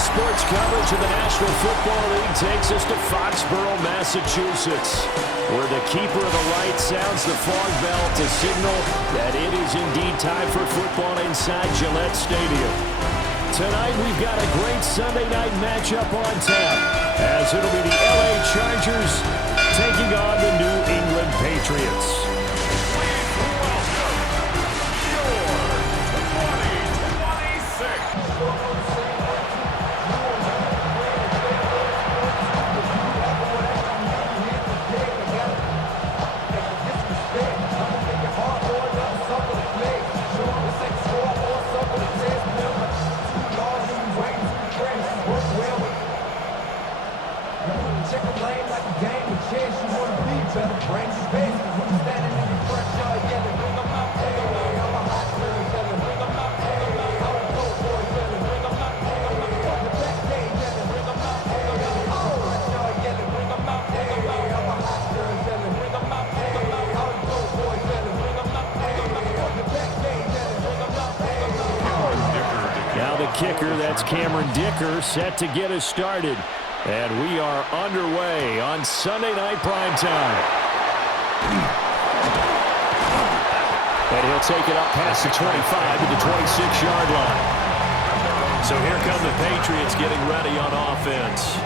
Sports coverage of the National Football League takes us to Foxborough, Massachusetts, where the keeper of the light sounds the fog bell to signal that it is indeed time for football inside Gillette Stadium. Tonight we've got a great Sunday night matchup on tap, as it'll be the LA Chargers taking on the New England Patriots. Kicker, that's Cameron Dicker, set to get us started. And we are underway on Sunday Night Primetime. And he'll take it up past the 25 to the 26-yard line. So here come the Patriots getting ready on offense.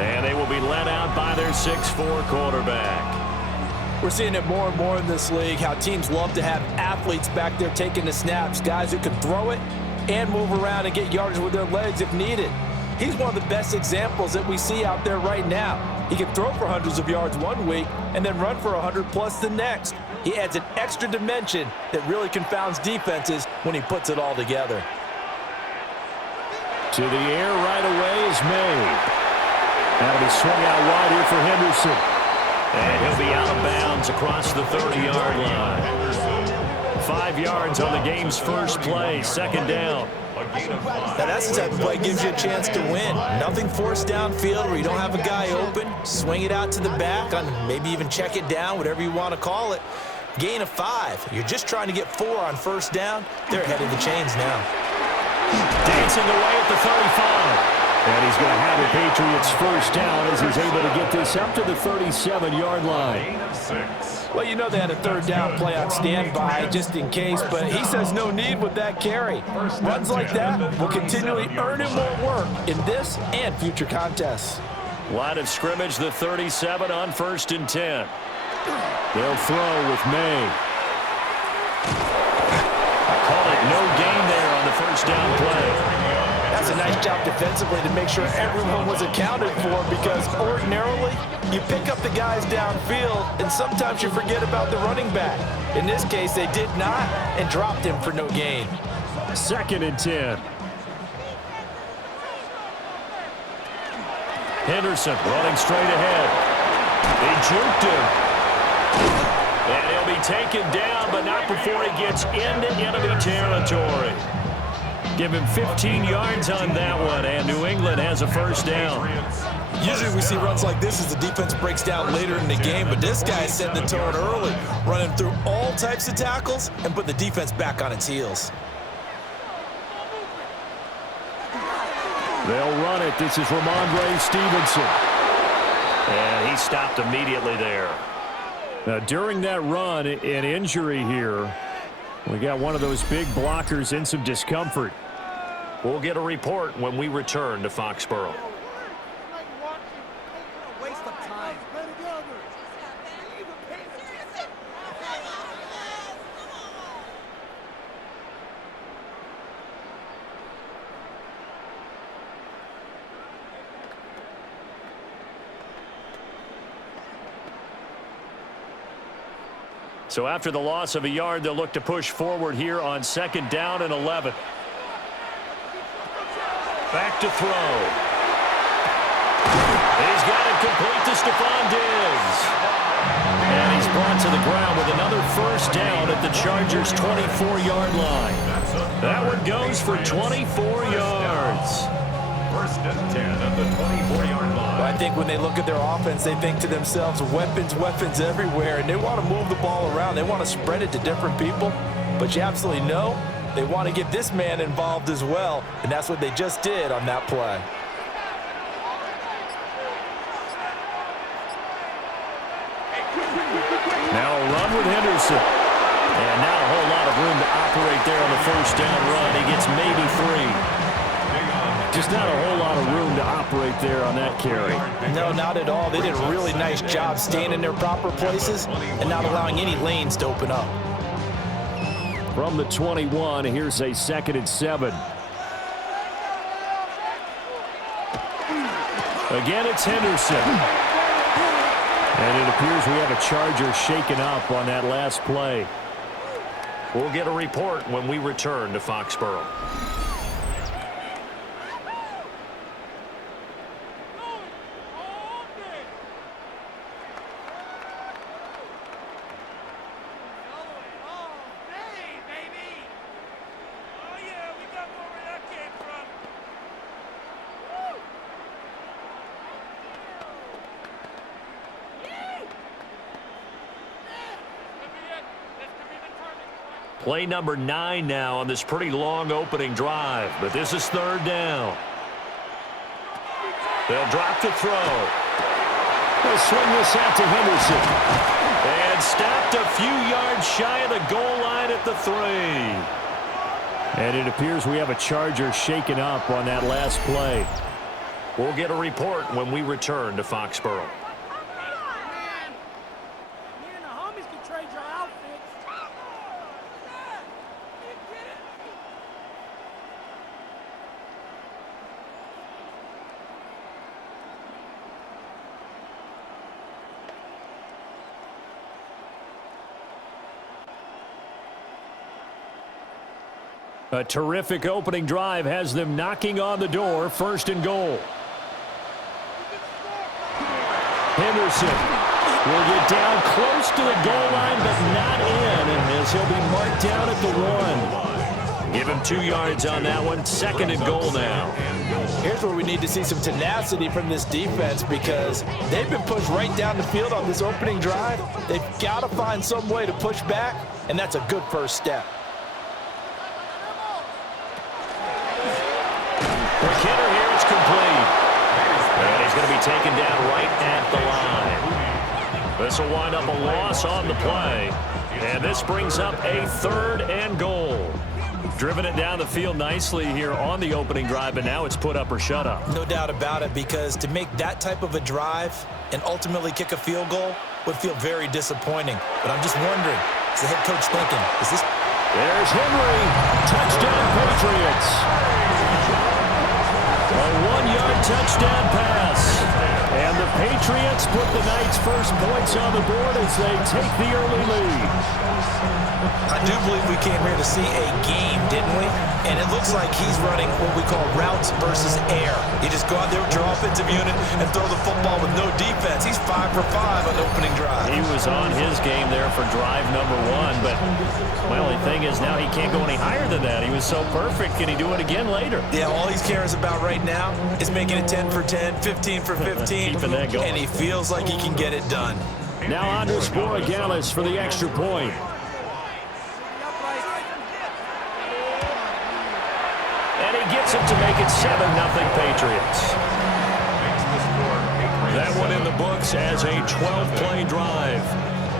And they will be led out by their 6'4" quarterback. We're seeing it more and more in this league, how teams love to have athletes back there taking the snaps, guys who can throw it and move around and get yardage with their legs if needed. He's one of the best examples that we see out there right now. He can throw for hundreds of yards one week and then run for 100+ the next. He adds an extra dimension that really confounds defenses when he puts it all together. To the air right away is May. That'll be swung out wide here for Henderson. And he'll be out of bounds across the 30-yard line. 5 yards on the game's first play, second down. Now that's the type of play that gives you a chance to win. Nothing forced downfield where you don't have a guy open. Swing it out to the back, on maybe even check it down, whatever you want to call it. Gain of 5. You're just trying to get 4 on first down. They're ahead of the chains now. Dancing away at the 35. And he's going to have the Patriots first down as he's able to get this up to the 37-yard line. Well, you know they had a third down play on standby just in case, but he says no need with that carry. Runs like that will continually earn him more work in this and future contests. Line of scrimmage, the 37 on 1st and 10. They'll throw with May. Call it no gain there on the first down play. That's a nice job defensively to make sure everyone was accounted for, because ordinarily you pick up the guys downfield and sometimes you forget about the running back. In this case, they did not and dropped him for no gain. 2nd and 10. Henderson running straight ahead. They juked him. And he'll be taken down, but not before he gets into enemy territory. Give him 15 yards on that one, and New England has a first down. Usually we see runs like this as the defense breaks down later in the game, but this guy set the tone early, running through all types of tackles and put the defense back on its heels. They'll run it. This is Ramondre Stevenson. And he stopped immediately there. Now, during that run, an injury here. We got one of those big blockers in some discomfort. We'll get a report when we return to Foxborough. So after the loss of a yard, they'll look to push forward here on 2nd down and 11. Back to throw. He's got it complete to Stephon Diggs. And he's brought to the ground with another first down at the Chargers' 24-yard line. That one goes for 24 yards. 1st and 10 at the 24-yard line. Well, I think when they look at their offense, they think to themselves, weapons, weapons everywhere, and they want to move the ball around. They want to spread it to different people. But you absolutely know They want to get this man involved as well, and that's what they just did on that play. Now a run with Henderson. And not a whole lot of room to operate there on the first down run. He gets maybe 3. Just not a whole lot of room to operate there on that carry. No, not at all. They did a really nice job staying in their proper places and not allowing any lanes to open up. From the 21, here's a 2nd and 7. Again, it's Henderson. And it appears we have a Charger shaken up on that last play. We'll get a report when we return to Foxborough. Play number 9 now on this pretty long opening drive, but this is 3rd down. They'll drop to throw. They'll swing this out to Henderson. And stopped a few yards shy of the goal line at the 3. And it appears we have a Charger shaken up on that last play. We'll get a report when we return to Foxborough. A terrific opening drive has them knocking on the door. 1st and goal. Henderson will get down close to the goal line, but not in, as he'll be marked down at the 1. Give him 2 yards on that one. 2nd and goal now. Here's where we need to see some tenacity from this defense because they've been pushed right down the field on this opening drive. They've got to find some way to push back, and that's a good first step. McKinnon here, it's complete. And he's going to be taken down right at the line. This will wind up a loss on the play. And this brings up a 3rd and goal. Driven it down the field nicely here on the opening drive, and now it's put up or shut up. No doubt about it, because to make that type of a drive and ultimately kick a field goal would feel very disappointing. But I'm just wondering, is the head coach thinking, is this... There's Henry. Touchdown, Patriots. A 1-yard touchdown pass. And the Patriots put the night's first points on the board as they take the early lead. I do believe we came here to see a game, didn't we? And it looks like he's running what we call routes versus air. You just go out there with your offensive unit and throw the football with no defense. He's 5 for 5 on the opening drive. He was on his game there for drive number 1, but my only thing is now he can't go any higher than that. He was so perfect. Can he do it again later? Yeah, all he cares about right now is making it 10 for 10, 15 for 15, Keeping that going. And he feels like he can get it done. Now Andres Borregales for the extra point. And he gets it to make it 7-0 Patriots. That one in the books as a 12-play drive.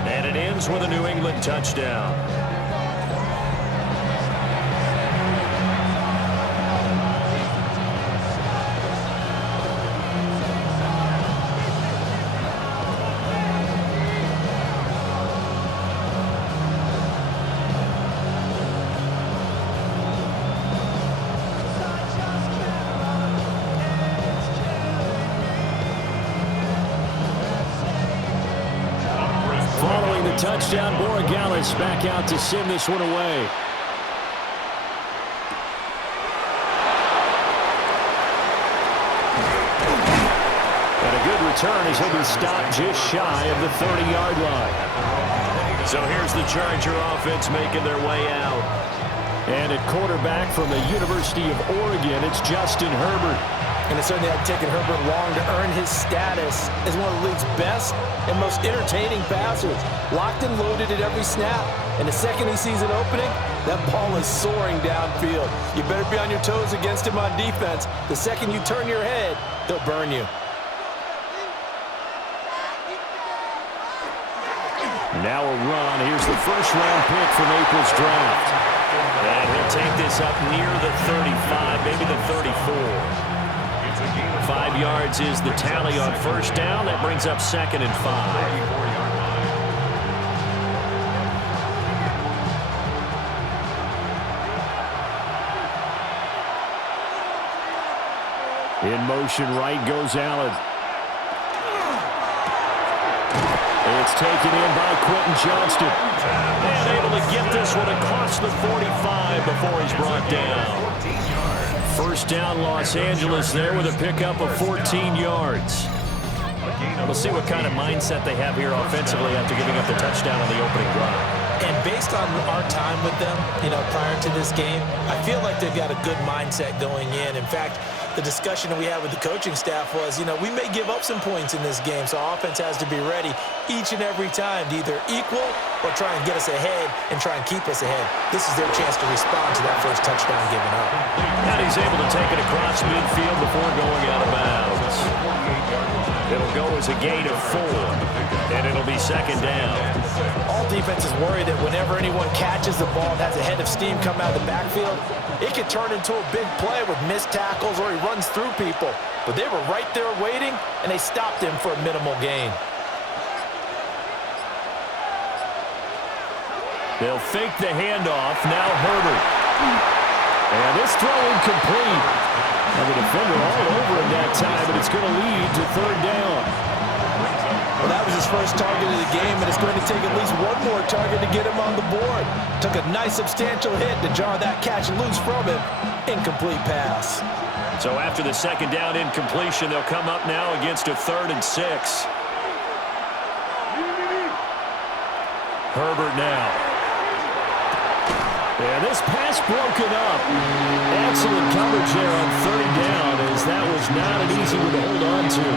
And it ends with a New England touchdown. Following the touchdown, Borregales back out to send this one away. And a good return as he'll be stopped just shy of the 30-yard line. So here's the Charger offense making their way out. And at quarterback from the University of Oregon, it's Justin Herbert. And it certainly had taken Herbert long to earn his status as one of the league's best and most entertaining passers. Locked and loaded at every snap. And the second he sees an opening, that ball is soaring downfield. You better be on your toes against him on defense. The second you turn your head, he'll burn you. Now a run. Here's the first-round pick from April's draft. And he'll take this up near the 35, maybe the 34. 5 yards is the tally on first down. That brings up 2nd and 5. In motion, right goes Allen. It's taken in by Quentin Johnston. And able to get this one across the 45 before he's brought down. First down, Los Angeles there with a pickup of 14 yards. We'll see what kind of mindset they have here offensively after giving up the touchdown on the opening drive. And based on our time with them, prior to this game, I feel like they've got a good mindset going in. In fact, the discussion that we had with the coaching staff was, we may give up some points in this game, so our offense has to be ready each and every time to either equal or try and get us ahead and try and keep us ahead. This is their chance to respond to that first touchdown given up. And he's able to take it across midfield before going out of bounds. It'll go as a gain of 4, and it'll be 2nd down. All defenses worry that whenever anyone catches the ball and has a head of steam come out of the backfield, it can turn into a big play with missed tackles or he runs through people. But they were right there waiting, and they stopped him for a minimal gain. They'll fake the handoff. Now Herbert. And this throw incomplete. And the defender all over him that time, but it's going to lead to 3rd down. Well, that was his first target of the game, and it's going to take at least one more target to get him on the board. Took a nice substantial hit to jar that catch loose from him. Incomplete pass. So after the 2nd down incompletion, they'll come up now against a 3rd and 6. Herbert now. And this pass broken up. Excellent coverage there on 3rd down, as that was not an easy one to hold on to.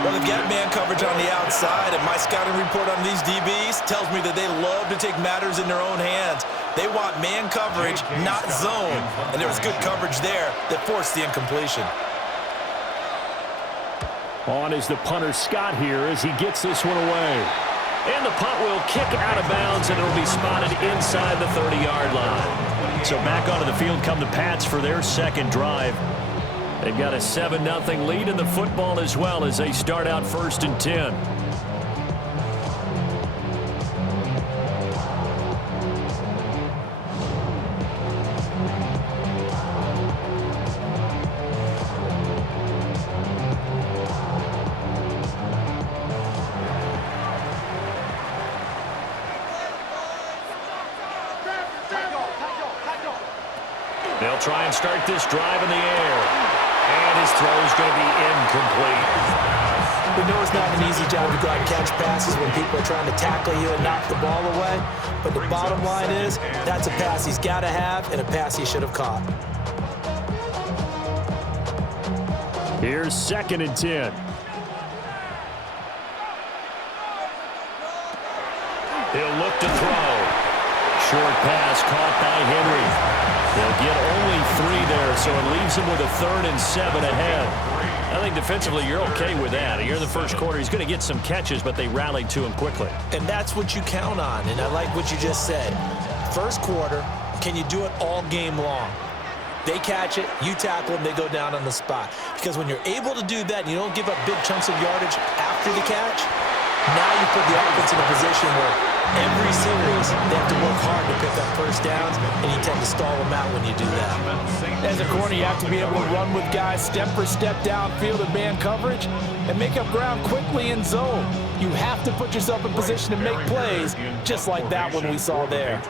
Well, they've got man coverage on the outside, and my scouting report on these DBs tells me that they love to take matters in their own hands. They want man coverage, not zone, and there was good coverage there that forced the incompletion. On is the punter Scott here as he gets this one away. And the punt will kick out of bounds, and it'll be spotted inside the 30-yard line. So back onto the field come the Pats for their 2nd drive. They've got a 7-0 lead in the football as well as they start out 1st and 10. They'll try and start this drive in the air. And his throw is going to be incomplete. We know it's not an easy job to go out and catch passes when people are trying to tackle you and knock the ball away. But the bottom line is, that's a pass he's got to have and a pass he should have caught. Here's 2nd and 10. He'll look to throw. Short pass caught by Henry. They'll get only 3 there, so it leaves him with a 3rd and 7 ahead. I think defensively you're okay with that. Here in the first quarter, he's going to get some catches, but they rallied to him quickly. And that's what you count on, and I like what you just said. First quarter, can you do it all game long? They catch it, you tackle them, they go down on the spot. Because when you're able to do that and you don't give up big chunks of yardage after the catch, now you put the offense in a position where every series, they have to work hard to pick up first downs, and you tend to stall them out when you do that. As a corner, you have to be able to run with guys step for step downfield in man coverage and make up ground quickly in zone. You have to put yourself in position to make plays, just like that one we saw there.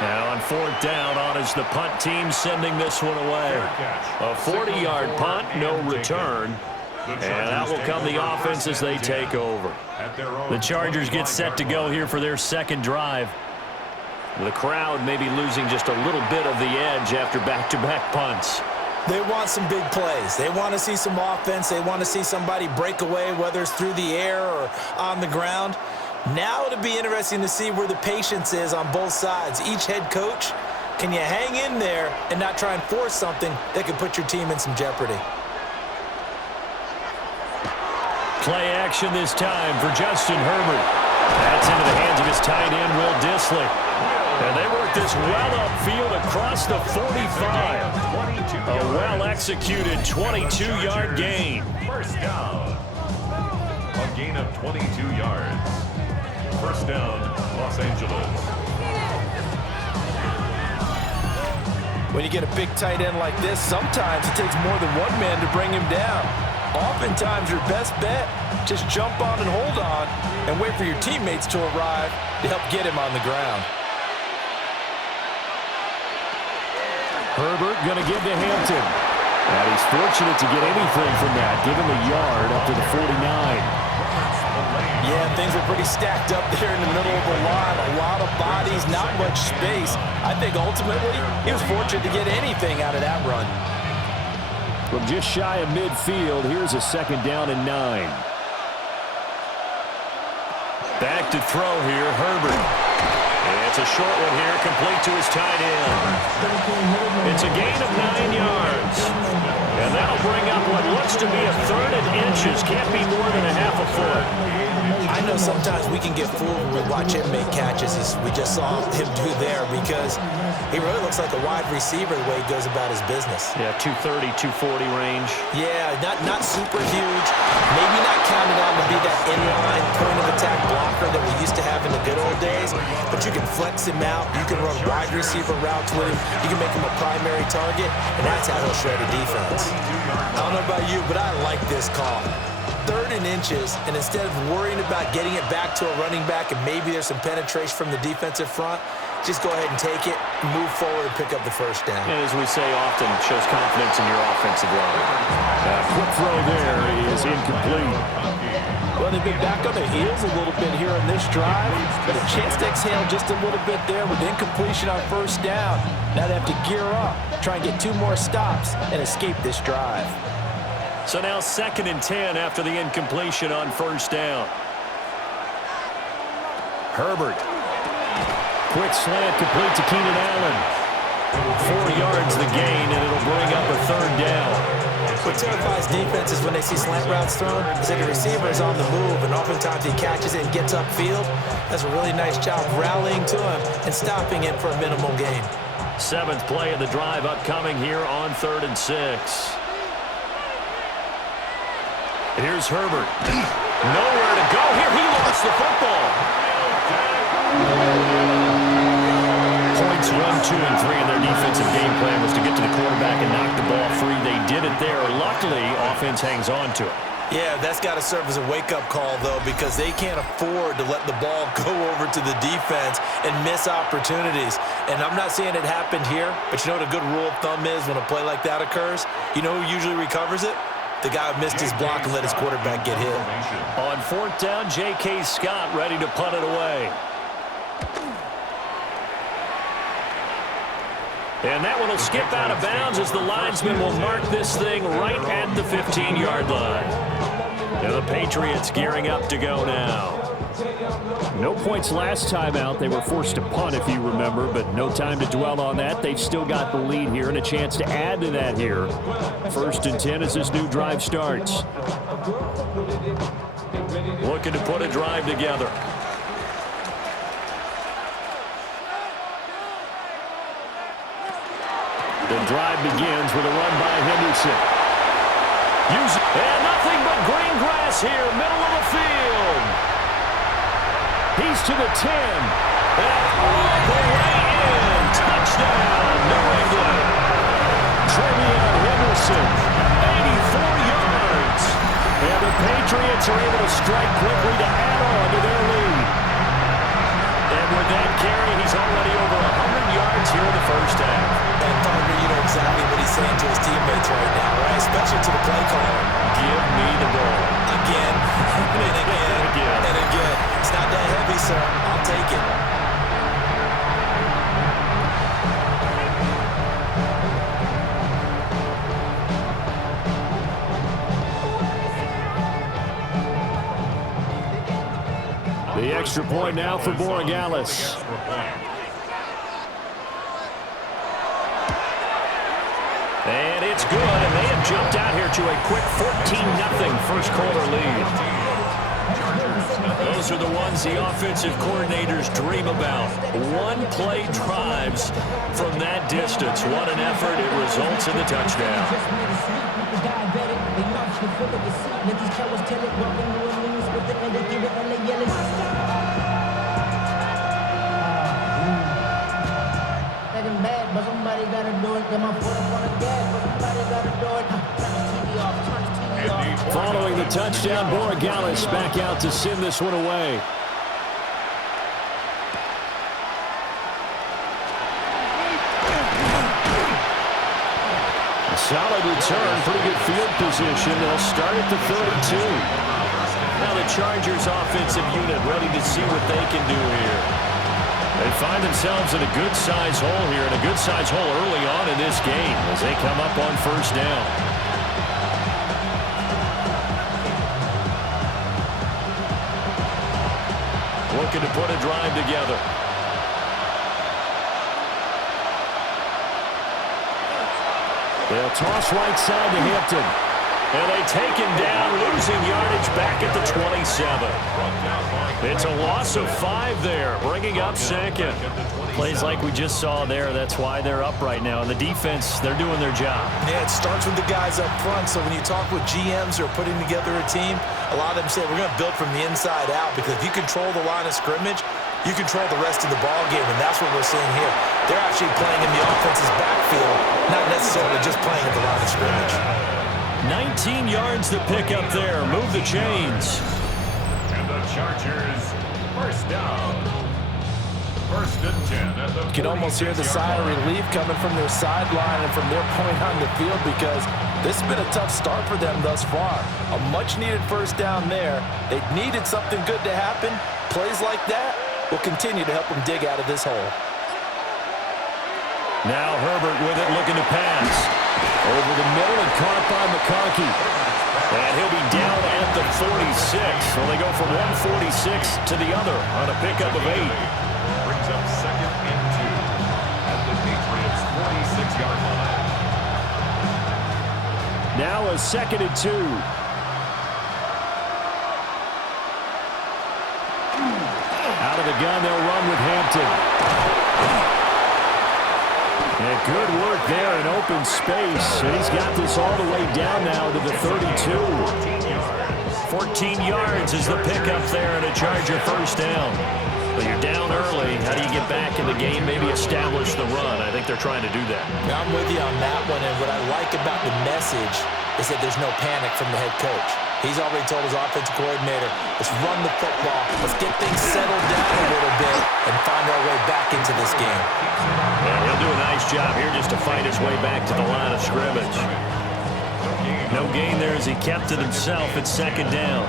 Now on 4th down, on is the punt team sending this one away. A 40-yard punt, no return. And out will come the offense as they take over. The Chargers get set to go here for their second drive. The crowd may be losing just a little bit of the edge after back-to-back punts. They want some big plays. They want to see some offense. They want to see somebody break away, whether it's through the air or on the ground. Now it'll be interesting to see where the patience is on both sides. Each head coach, can you hang in there and not try and force something that could put your team in some jeopardy? Play action this time for Justin Herbert. That's into the hands of his tight end, Will Dissly. And they work this well upfield across the 45. A well-executed 22-yard gain. First down. A gain of 22 yards. First down, Los Angeles. When you get a big tight end like this, sometimes it takes more than one man to bring him down. Oftentimes, your best bet, just jump on and hold on and wait for your teammates to arrive to help get him on the ground. Herbert going to give to Hampton. And he's fortunate to get anything from that. Give him a yard up to the 49. Yeah, things were pretty stacked up there in the middle of the line. A lot of bodies, not much space. I think ultimately he was fortunate to get anything out of that run. From just shy of midfield, here's a second down and 9. Back to throw here, Herbert. And it's a short one here, complete to his tight end. It's a gain of 9 yards. And that'll bring up what looks to be a third and inches. Can't be more than a half a foot. I know sometimes we can get fooled when we watch him make catches, as we just saw him do there, because he really looks like a wide receiver the way he goes about his business. Yeah, 230, 240 range. Yeah, not super huge. Maybe not counted on to be that inline point-of-attack blocker that we used to have in the good old days, but you can flex him out. You can run wide receiver routes with him. You can make him a primary target, and that's how he'll shred a defense. I don't know about you, but I like this call. Third and inches, and instead of worrying about getting it back to a running back and maybe there's some penetration from the defensive front, just go ahead and take it, move forward, and pick up the first down. And as we say often, it shows confidence in your offensive line. Quick throw there is incomplete. Well, they've been back on their heels a little bit here on this drive, but a chance to exhale just a little bit there with incompletion on first down. Now they have to gear up, try and get 2 more stops, and escape this drive. So now 2nd and 10 after the incompletion on first down. Herbert. Quick slant complete to Keenan Allen. 4 yards the gain, and it'll bring up a third down. What terrifies defenses when they see slant routes thrown is that the receiver is on the move, and oftentimes he catches it and gets upfield. Does a really nice job rallying to him and stopping him for a minimal gain. 7th play of the drive upcoming here on 3rd and 6. Here's Herbert. Nowhere to go here. He lost the football. Points 1, 2, and 3 in their defensive game plan was to get to the quarterback and knock the ball free. They did it there. Luckily, offense hangs on to it. Yeah, that's got to serve as a wake-up call, though, because they can't afford to let the ball go over to the defense and miss opportunities. And I'm not saying it happened here, but you know what a good rule of thumb is when a play like that occurs? You know who usually recovers it? The guy who missed his block and let his quarterback get hit. On 4th down, J.K. Scott ready to punt it away. And that one will skip out of bounds as the linesman will mark this thing right at the 15-yard line. And the Patriots gearing up to go now. No points last time out. They were forced to punt, if you remember, but no time to dwell on that. They've still got the lead here and a chance to add to that here. 1st and 10 as this new drive starts. Looking to put a drive together. The drive begins with a run by Henderson. And nothing but green grass here, middle of the field. He's to the 10. And all the way in. Touchdown, New England. Trevion Henderson, 84 yards. And the Patriots are able to strike quickly to add on to their lead. And with that carry, he's already over 100 yards here in the first half. And Parker, you know exactly what he's saying to his teammates right now, right? Especially to the play caller. Give me the ball. Again, and again, and again. It's not that heavy, sir. I'll take it. The extra point now for Borregales. And it's good, and they have jumped out here to a quick 14-0 first quarter lead. Those are the ones the offensive coordinators dream about. One-play drives from that distance. What an effort. It results in the touchdown. But somebody gotta do it. Get my foot up on the gas, but somebody gotta do it. Turn the TV off, turn the TV off. Following the touchdown, Borregales back out to send this one away. A solid return, pretty good field position. They'll start at the 32. Now the Chargers offensive unit ready to see what they can do here. They find themselves in a good-sized hole here, and a good-sized hole early on in this game as they come up on first down. Looking to put a drive together. They'll toss right side to Hampton. And they take him down, losing yardage back at the 27. It's a loss of 5 there, bringing up second. Plays like we just saw there, that's why they're up right now. And the defense, they're doing their job. Yeah, it starts with the guys up front. So when you talk with GMs who are putting together a team, a lot of them say we're going to build from the inside out, because if you control the line of scrimmage, you control the rest of the ball game, and that's what we're seeing here. They're actually playing in the offense's backfield, not necessarily just playing at the line of scrimmage. 19 yards to pick up there. Move the chains. And the Chargers, first down. First and 10 at the You can almost hear the sigh of relief coming from their sideline and from their point on the field, because this has been a tough start for them thus far. A much-needed first down there. They needed something good to happen. Plays like that will continue to help them dig out of this hole. Now Herbert with it, looking to pass. Over the middle and caught by McConkey. And he'll be down at the 46. So they go from 146 to the other on a pickup of 8. brings up second and 2 at the Patriots' 46-yard line. Now a second and 2. Out of the gun, they'll run with Hampton. And good work there in open space. And he's got this all the way down now to the 32. 14 yards is the pickup there and a Charger first down. But you're down early. How do you get back in the game, maybe establish the run? I think they're trying to do that. Yeah, I'm with you on that one, and what I like about the message is that there's no panic from the head coach. He's already told his offensive coordinator, let's run the football, let's get things settled down a little bit and find our way back into this game. And he'll do a nice job here just to fight his way back to the line of scrimmage. No gain there as he kept it himself at second down.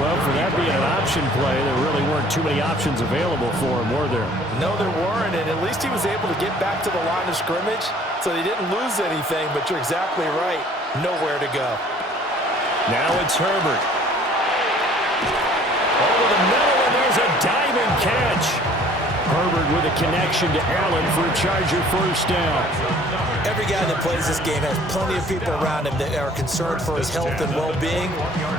Well, for that being an option play, there really weren't too many options available for him, were there? No, there weren't, and at least he was able to get back to the line of scrimmage, so he didn't lose anything, but you're exactly right. Nowhere to go. Now it's Herbert. Over the middle, and there's a diving catch. Herbert with a connection to Allen for a Charger first down. Every guy that plays this game has plenty of people around him that are concerned for his health and well-being.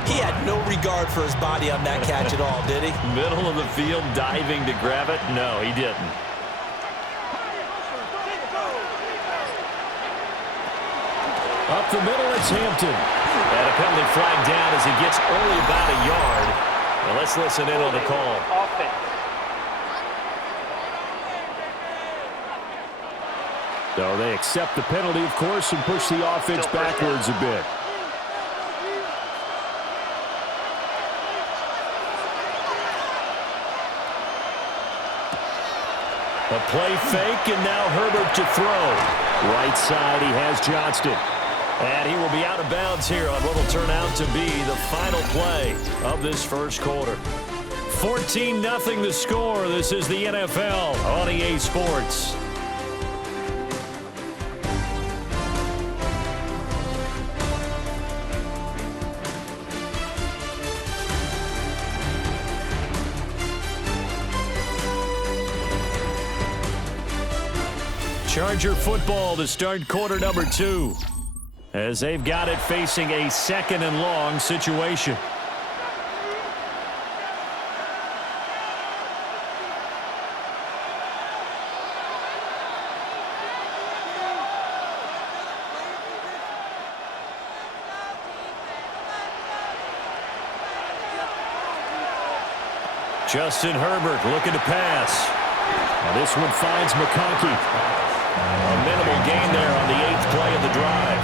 He had no regard for his body on that catch at all, did he? Middle of the field, diving to grab it? No, he didn't. Up the middle, it's Hampton. And a penalty flag down as he gets only about a yard. Well, let's listen in on the call. So they accept the penalty, of course, and push the offense backwards a bit. A play fake, and now Herbert to throw. Right side, he has Johnston. And he will be out of bounds here on what will turn out to be the final play of this first quarter. 14-0 the score. This is the NFL on EA Sports. Charger football to start quarter number 2. As they've got it facing a 2nd and long situation. Justin Herbert looking to pass. Now this one finds McConkey. A minimal gain there on the 8th play of the drive.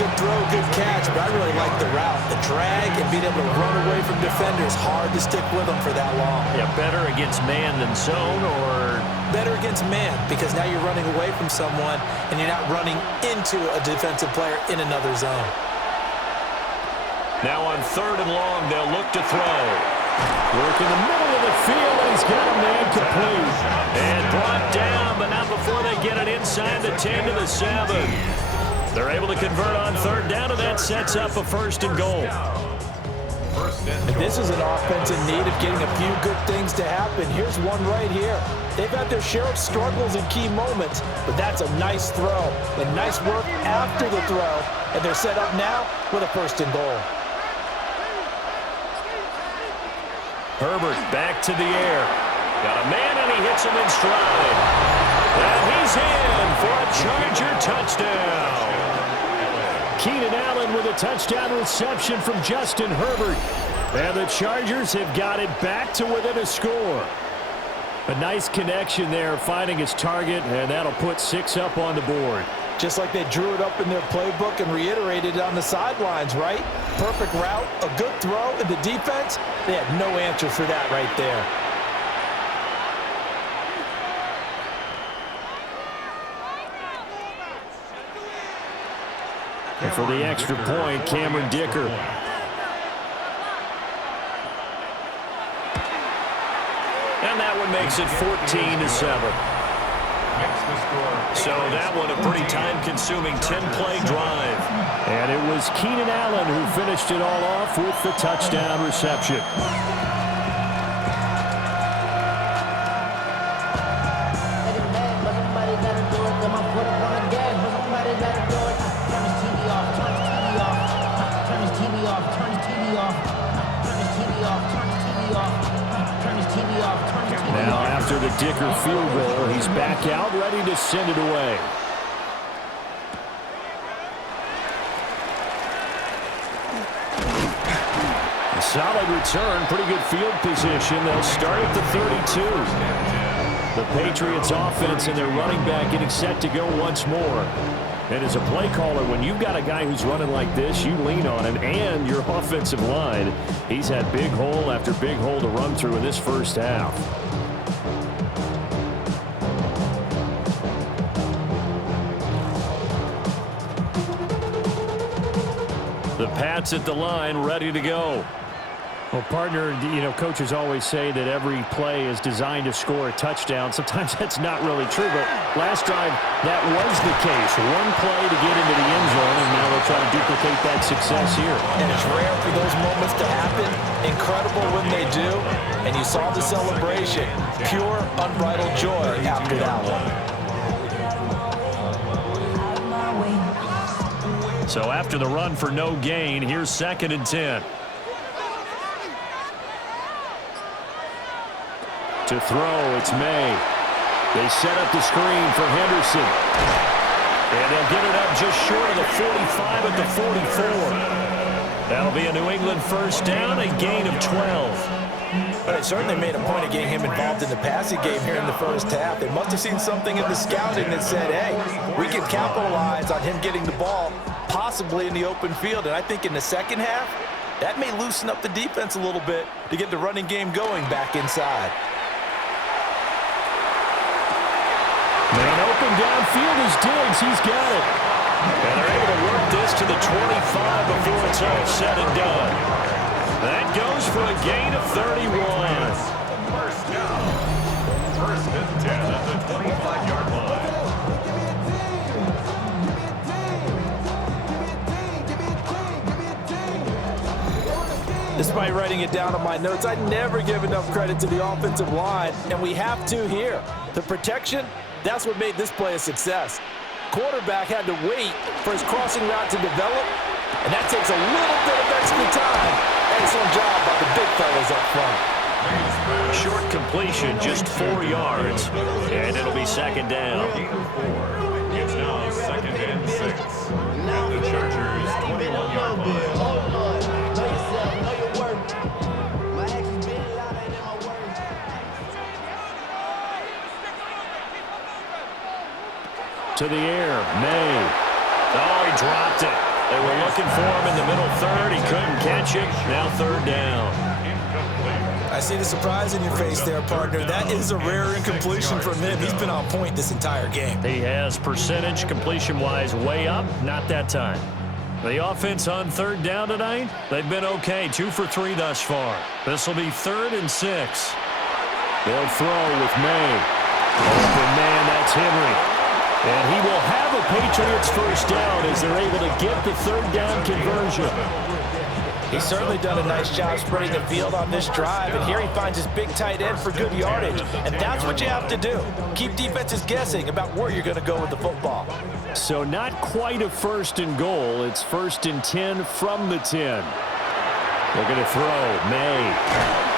Good throw, good catch, but I really like the route. The drag and being able to run away from defenders, hard to stick with them for that long. Yeah, better against man than zone, or? Better against man, because now you're running away from someone and you're not running into a defensive player in another zone. Now on 3rd and long, they'll look to throw. Work in the middle of the field, and he's got a man complete. And brought down, but not before they get it inside the 10 to the 7. They're able to convert on 3rd down, and that sets up a 1st and goal. And this is an offense in need of getting a few good things to happen. Here's one right here. They've had their share of struggles in key moments, but that's a nice throw. And nice work after the throw, and they're set up now with a 1st and goal. Herbert back to the air. Got a man, and he hits him in stride. And he's in for a Charger touchdown. Keenan Allen with a touchdown reception from Justin Herbert. And the Chargers have got it back to within a score. A nice connection there, finding his target, and that'll put 6 up on the board. Just like they drew it up in their playbook and reiterated it on the sidelines, right? Perfect route, a good throw, and the defense, they had no answer for that right there. And for the extra point, Cameron Dicker. And that one makes it 14-7. So that one a pretty time-consuming 10-play drive. And it was Keenan Allen who finished it all off with the touchdown reception. Now after the Dicker field goal, he's back out, ready to send it away. A solid return, pretty good field position. They'll start at the 32. The Patriots offense and their running back getting set to go once more. And as a play caller, when you've got a guy who's running like this, you lean on him and your offensive line. He's had big hole after big hole to run through in this first half. The Pats at the line, ready to go. Well, partner, you know, coaches always say that every play is designed to score a touchdown. Sometimes that's not really true, but last drive, that was the case. One play to get into the end zone, and now they'll try to duplicate that success here. And it's rare for those moments to happen. Incredible when they do. And you saw the celebration. Pure, unbridled joy after that one. So after the run for no gain, here's 2nd and 10. To throw, it's May. They set up the screen for Henderson. And they'll get it up just short of the 45 at the 44. That'll be a New England 1st down, a gain of 12. But they certainly made a point of getting him involved in the passing game here in the first half. They must have seen something in the scouting that said, hey, we can capitalize on him getting the ball, possibly in the open field. And I think in the second half, that may loosen up the defense a little bit to get the running game going back inside. Man open downfield is Diggs. He's got it. And they're able to work this to the 25 before it's all said and done. That goes for a gain of 31. First down. First and 10 at the 25-yard line. Despite writing it down on my notes, I never give enough credit to the offensive line, and we have to here. The protection, that's what made this play a success. Quarterback had to wait for his crossing route to develop, and that takes a little bit of extra time. Excellent job by the big fellas up front. Short completion, just 4 yards, and it'll be second down. It's now second and 6 at the Chargers' 21-yard line. To the air, May. Oh, he dropped it. They were looking for him in the middle third. He couldn't catch it. Now third down. I see the surprise in your face there, partner. That is a rare incompletion from him. He's been on point this entire game. He has percentage completion-wise way up. Not that time. The offense on third down tonight, they've been okay. 2 for 3 thus far. This will be 3rd and 6. They'll throw with May. Open man, that's Henry. And he will have a Patriots first down as they're able to get the third down conversion. He's certainly done a nice job spreading the field on this drive, and here he finds his big tight end for good yardage. And that's what you have to do. Keep defenses guessing about where you're going to go with the football. So not quite a 1st and goal. It's 1st and 10 from the 10. They're going to throw. May.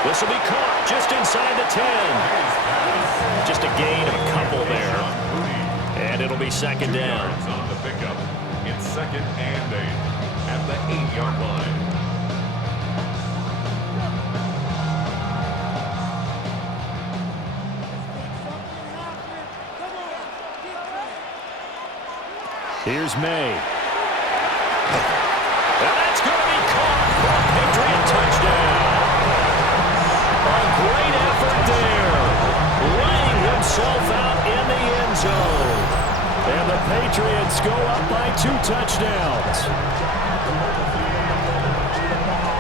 This will be caught just inside the 10. Just a gain of a couple there. And it'll be second down. On the pickup. It's second and 8 at the 8-yard line. Here's May. And that's going to be caught for a Patriot touchdown. A great effort there. Laying himself out in the end zone. And the Patriots go up by 2 touchdowns.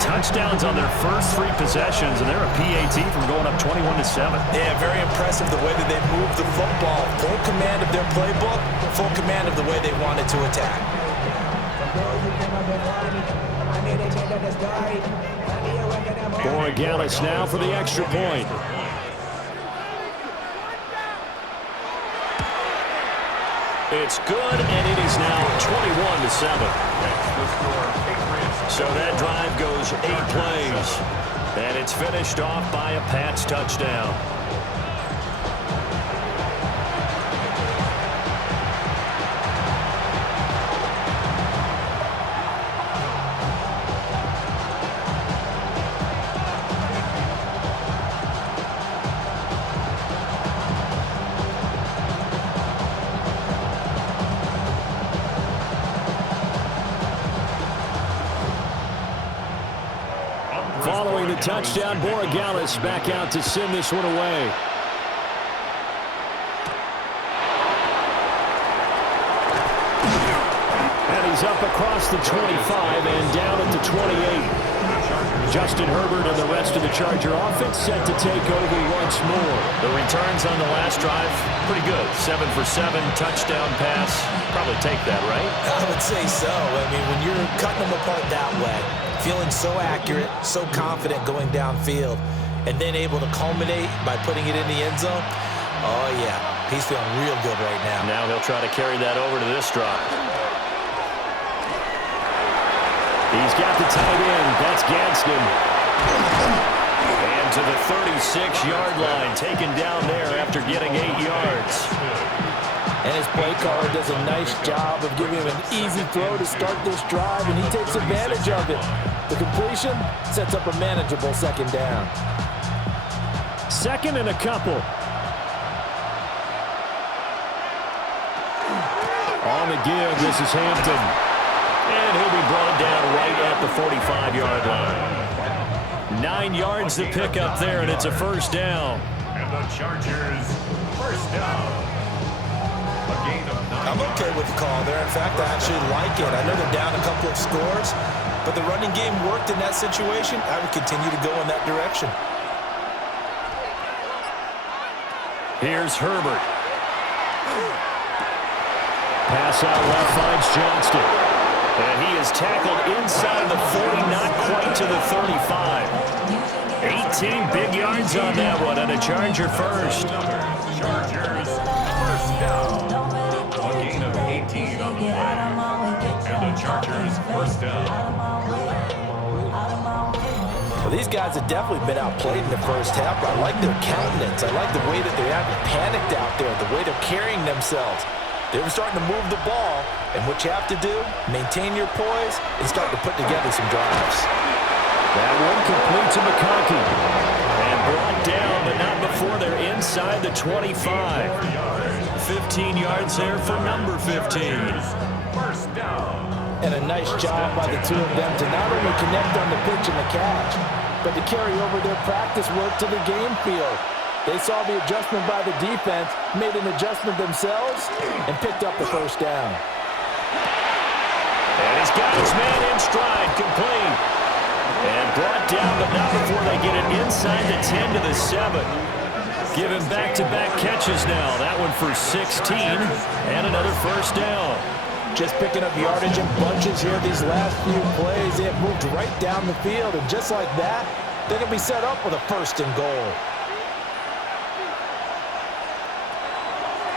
Touchdowns on their first 3 possessions, and they're a PAT from going up 21-7. Yeah, very impressive the way that they moved the football. Full command of their playbook, full command of the way they wanted to attack. Borregales now for the extra point. It's good, and it is now 21-7. So that drive goes 8 plays, and it's finished off by a Pats touchdown. Following the touchdown, Borregales back out to send this one away. And he's up across the 25 and down at the 28. Justin Herbert and the rest of the Charger offense set to take over once more. The returns on the last drive, pretty good. 7 for 7, touchdown pass. Probably take that, right? I would say so. I mean, when you're cutting them apart that way, feeling so accurate, so confident going downfield, and then able to culminate by putting it in the end zone, oh, yeah, he's feeling real good right now. Now he'll try to carry that over to this drive. He's got the tight end. That's Gadsden. And to the 36-yard line, taken down there after getting 8 yards. And his play caller does a nice job of giving him an easy throw to start this drive, and he takes advantage of it. The completion sets up a manageable second down. Second and a couple. On the give, this is Hampton. And he'll be brought down right at the 45-yard line. 9 yards to pick up there, and it's a first down. And the Chargers first down. A gain of 9 I I'm okay with the call there. In fact, I actually like it. I know they're down a couple of scores, but the running game worked in that situation. I would continue to go in that direction. Here's Herbert. Pass out left finds Johnston. And he is tackled inside the 40, not quite to the 35. 18 big yards on that one, and a Charger first. Chargers first down. A gain of 18 on the play. And the Chargers first down. Well, these guys have definitely been outplayed in the first half, but I like their countenance. I like the way that they haven't panicked out there, the way they're carrying themselves. They were starting to move the ball, and what you have to do, maintain your poise and start to put together some drives. That one complete to McConkey. And brought down, but not before they're inside the 25. 15 yards there for number 15. First down. And a nice job by the two of them to not only connect on the pitch and the catch, but to carry over their practice work to the game field. They saw the adjustment by the defense, made an adjustment themselves, and picked up the first down. And he's got his man in stride, complete. And brought down, but not before they get it inside the 10 to the 7. Giving back-to-back catches now. That one for 16, and another first down. Just picking up yardage in bunches here these last few plays. They have moved right down the field, and just like that, they can be set up with a first and goal.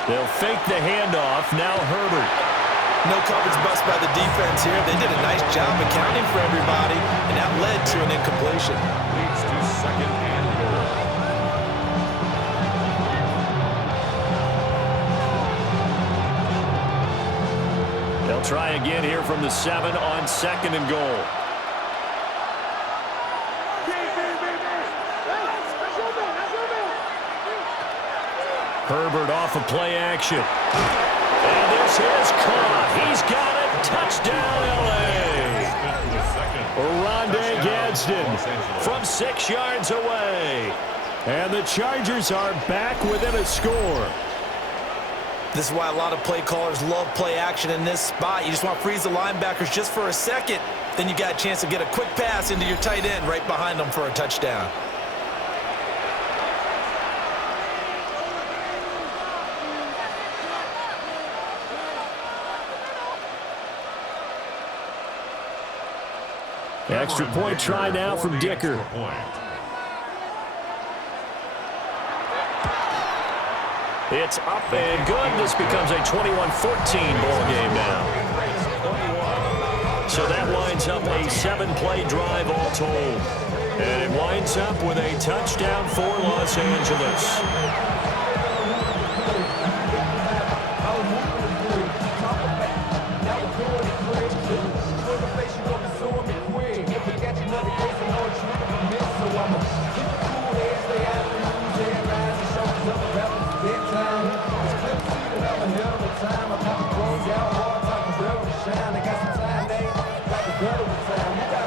They'll fake the handoff. Now Herbert. No coverage bust by the defense here. They did a nice job accounting for everybody, and that led to an incompletion. Leads to second and goal. They'll try again here from the 7 on second and goal. Herbert off of play action. And this is caught. He's got it. Touchdown, L.A. Rondé Gadsden from 6 yards away. And the Chargers are back within a score. This is why a lot of play callers love play action in this spot. You just want to freeze the linebackers just for a second. Then you got a chance to get a quick pass into your tight end right behind them for a touchdown. Extra point try now from Dicker. It's up and good. This becomes a 21-14 ball game now. So that winds up a 7-play drive all told. And it winds up with a touchdown for Los Angeles.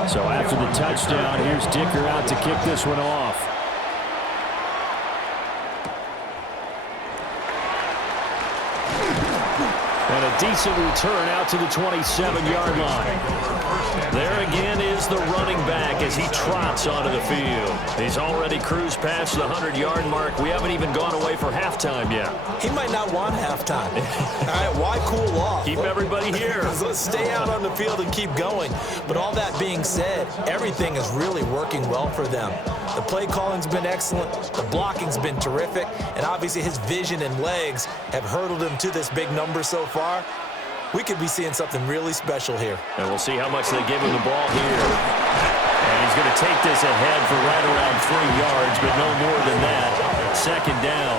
So after the touchdown, here's Dicker out to kick this one off. And a decent return out to the 27-yard line. There again is the running back as he trots onto the field. He's already cruised past the 100-yard mark. We haven't even gone away for halftime yet. He might not want halftime. All right, why cool off? Keep everybody here. Let's stay out on the field and keep going. But all that being said, everything is really working well for them. The play calling's been excellent. The blocking's been terrific. And obviously his vision and legs have hurdled him to this big number so far. We could be seeing something really special here. And we'll see how much they give him the ball here. And he's going to take this ahead for right around 3 yards, but no more than that. Second down.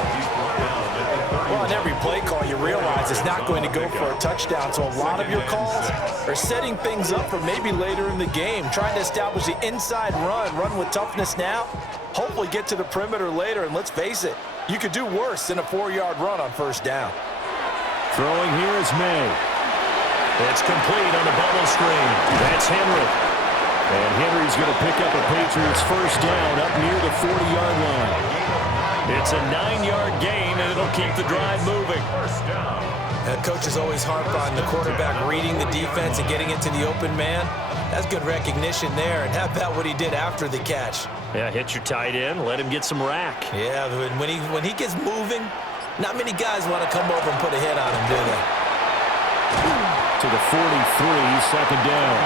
Well, on every play call, you realize it's not going to go for a touchdown. So a lot of your calls are setting things up for maybe later in the game, trying to establish the inside run with toughness now, hopefully get to the perimeter later. And let's face it, you could do worse than a 4-yard run on first down. Throwing here is May. It's complete on the bubble screen. That's Henry. And Henry's going to pick up a Patriots first down up near the 40-yard line. It's a 9-yard gain, and it'll keep the drive moving. First down. Coaches always harp on the quarterback reading the defense and getting into the open man. That's good recognition there. And how about what he did after the catch? Yeah, hit your tight end, let him get some rack. Yeah, when he gets moving, not many guys want to come over and put a hit on him, do they? To the 43, second down.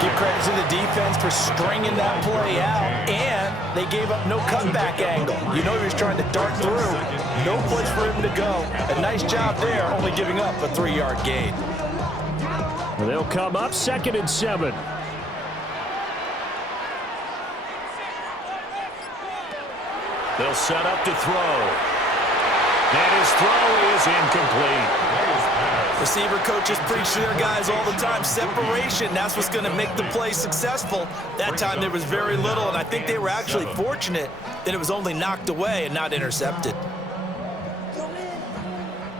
Give credit to the defense for stringing that play out, and they gave up no cutback angle. You know he was trying to dart through. No place for him to go. A nice job there, only giving up a 3-yard gain. They'll come up 2nd and 7. They'll set up to throw. And his throw is incomplete. Receiver coaches preach to their guys all the time. Separation, that's what's going to make the play successful. That time there was very little, and I think they were actually fortunate that it was only knocked away and not intercepted.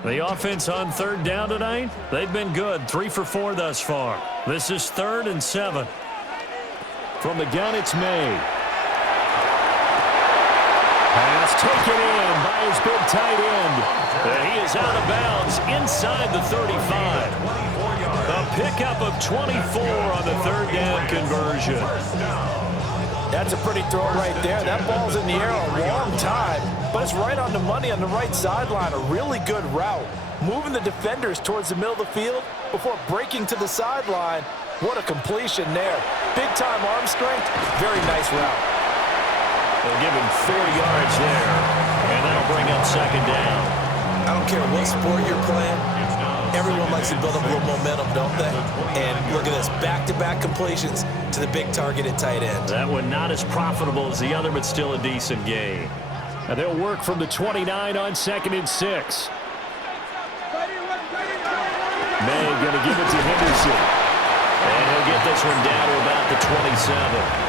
The offense on 3rd down tonight, they've been good. 3 for 4 thus far. This is 3rd and 7. From the gun, it's May. Pass taken in by his big tight end. He is out of bounds inside the 35. A pickup of 24 on the 3rd down conversion. That's a pretty throw right there. That ball's in the air a long time, but it's right on the money on the right sideline. A really good route. Moving the defenders towards the middle of the field before breaking to the sideline. What a completion there. Big-time arm strength. Very nice route. They'll give him 4 yards there, and that'll bring up 2nd down. I don't care what sport you're playing. Everyone likes to build up a little momentum, don't they? And look at this, back-to-back completions to the big targeted tight end. That one not as profitable as the other, but still a decent gain. And they'll work from the 29 on 2nd and 6. May going to give it to Henderson. And he'll get this one down to about the 27.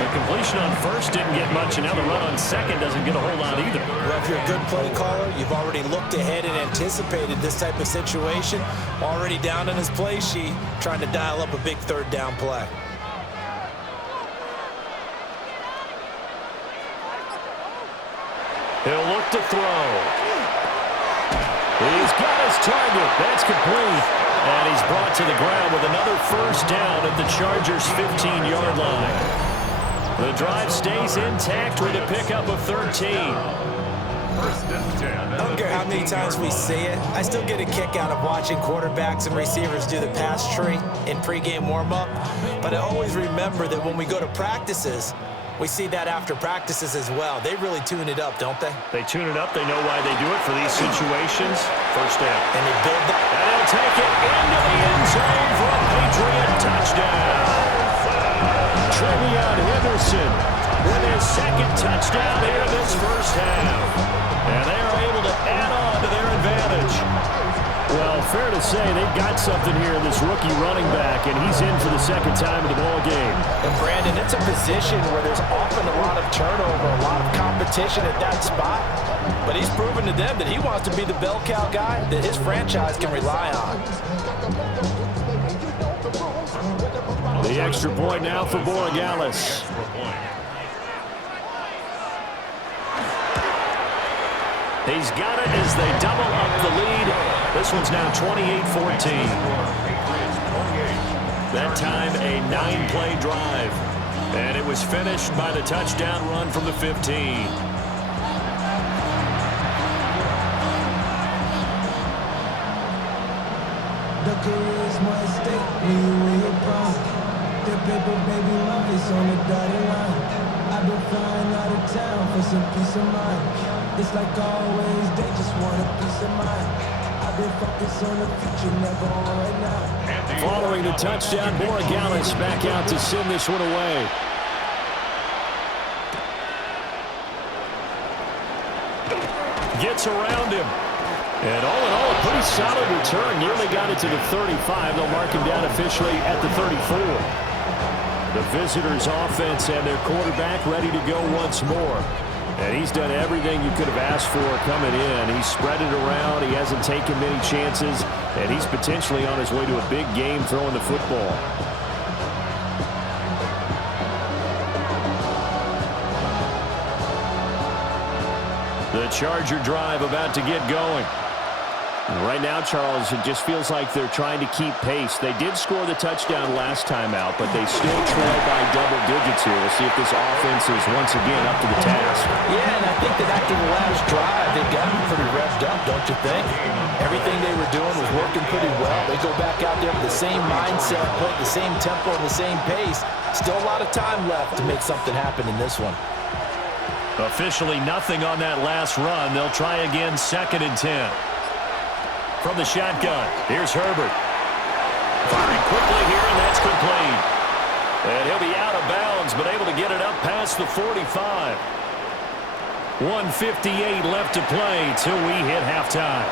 The completion on 1st didn't get much, and now the run on 2nd doesn't get a whole lot either. Well, if you're a good play caller, you've already looked ahead and anticipated this type of situation. Already down in his play sheet, trying to dial up a big 3rd down play. He'll look to throw. He's got his target. That's complete. And he's brought to the ground with another 1st down at the Chargers' 15-yard line. The drive stays intact with a pickup of 13. I don't care how many times we see it. I still get a kick out of watching quarterbacks and receivers do the pass tree in pregame warm-up. But I always remember that when we go to practices, we see that after practices as well. They really tune it up, don't they? They tune it up. They know why they do it for these situations. 1st down. And they build that. And he'll take it into the end zone for a Patriot touchdown. Trevion Henderson with his 2nd touchdown here this 1st half. And they are able to add on to their advantage. Well, fair to say they've got something here in this rookie running back, and he's in for the 2nd time in the ball game. And Brandon, it's a position where there's often a lot of turnover, a lot of competition at that spot. But he's proven to them that he wants to be the bell cow guy that his franchise can rely on. The extra point now for Borregales. He's got it as they double up the lead. This one's now 28-14. That time a 9-play drive. And it was finished by the touchdown run from the 15. The career is my stake when you win your prime. The paper, baby, love is on the dotted line. I've been flying out of town for some peace of mind. It's like always, they just want a peace of mind. I've been focused on the future, never on right now. Following the touchdown, Borregales back out to send this one away. Gets around him. And all in all, a pretty solid return. Nearly got it to the 35. They'll mark him down officially at the 34. The visitors' offense and their quarterback ready to go once more. And he's done everything you could have asked for coming in. He's spread it around. He hasn't taken many chances. And he's potentially on his way to a big game throwing the football. The Charger drive about to get going. Right now, Charles, it just feels like they're trying to keep pace. They did score the touchdown last time out, but they still trail by double digits here. We'll see if this offense is once again up to the task. Yeah, and I think that after the last drive, they've gotten pretty revved up, don't you think? Everything they were doing was working pretty well. They go back out there with the same mindset, put the same tempo and the same pace. Still a lot of time left to make something happen in this one. Officially nothing on that last run. They'll try again, 2nd and 10. From the shotgun, here's Herbert. Firing quickly here, and that's complete. And he'll be out of bounds, but able to get it up past the 45. 1:58 left to play till we hit halftime.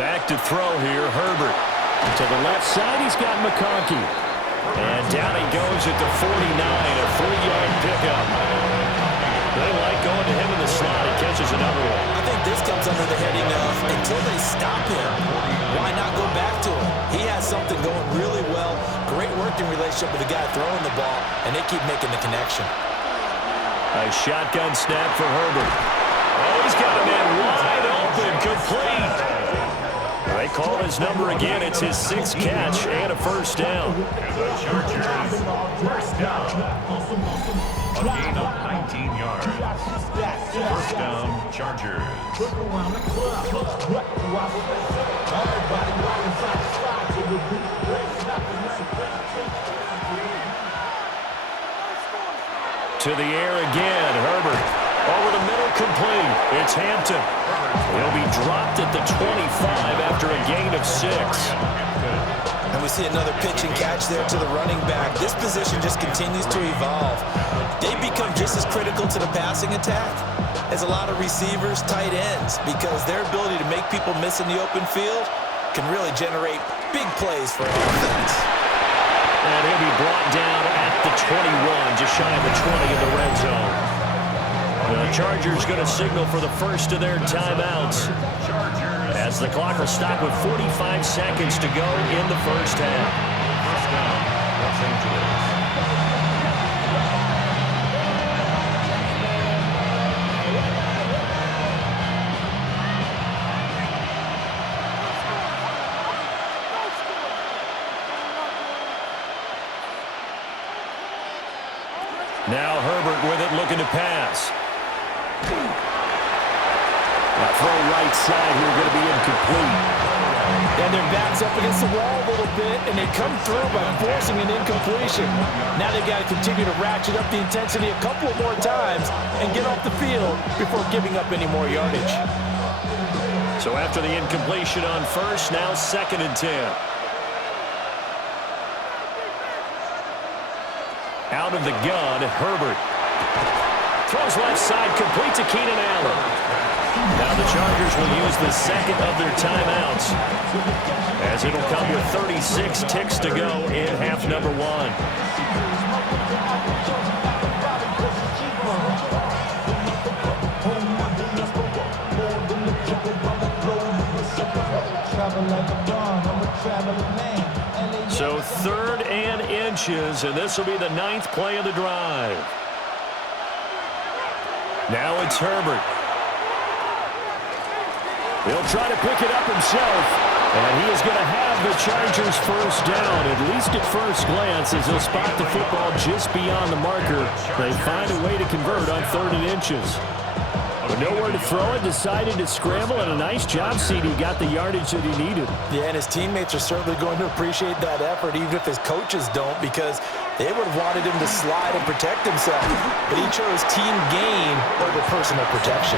Back to throw here, Herbert. To the left side, he's got McConkey. And down he goes at the 49, a 3-yard pickup. They like going to him in the slot. He catches another one. I think this comes under the heading of, until they stop him, why not go back to him? He has something going really well. Great working relationship with the guy throwing the ball, and they keep making the connection. A shotgun snap for Herbert. Oh, he's got a man wide open, complete. They call his number again. It's his 6th catch and a first down. And the Chargers, first down. A gain of 19 yards. First down, Chargers. To the air again, Herbert. Over the middle, complete. It's Hampton. He'll be dropped at the 25 after a gain of 6. And we see another pitch and catch there to the running back. This position just continues to evolve. They become just as critical to the passing attack as a lot of receivers, tight ends, because their ability to make people miss in the open field can really generate big plays for an offense. And he'll be brought down at the 21, just shy of the 20 in the red zone. The Chargers going to signal for the first of their timeouts, as the clock will stop with 45 seconds to go in the first half. First down, Los Angeles. Now Herbert with it, looking to pass. That throw right side here going to be incomplete. And their back's up against the wall a little bit, and they come through by forcing an incompletion. Now they've got to continue to ratchet up the intensity a couple of more times and get off the field before giving up any more yardage. So after the incompletion on first, now 2nd and 10. Out of the gun, Herbert. Throws left side, complete to Keenan Allen. Now the Chargers will use the 2nd of their timeouts, as it'll come with 36 ticks to go in half number 1. So 3rd and inches, and this will be the 9th play of the drive. Now it's Herbert. He'll try to pick it up himself, and he is going to have the Chargers first down, at least at first glance, as he'll spot the football just beyond the marker. They find a way to convert on 3rd and inches. But nowhere to throw it, decided to scramble, and a nice job, CD. Got the yardage that he needed. Yeah, and his teammates are certainly going to appreciate that effort, even if his coaches don't, because they would have wanted him to slide and protect himself. But he chose team gain over personal protection.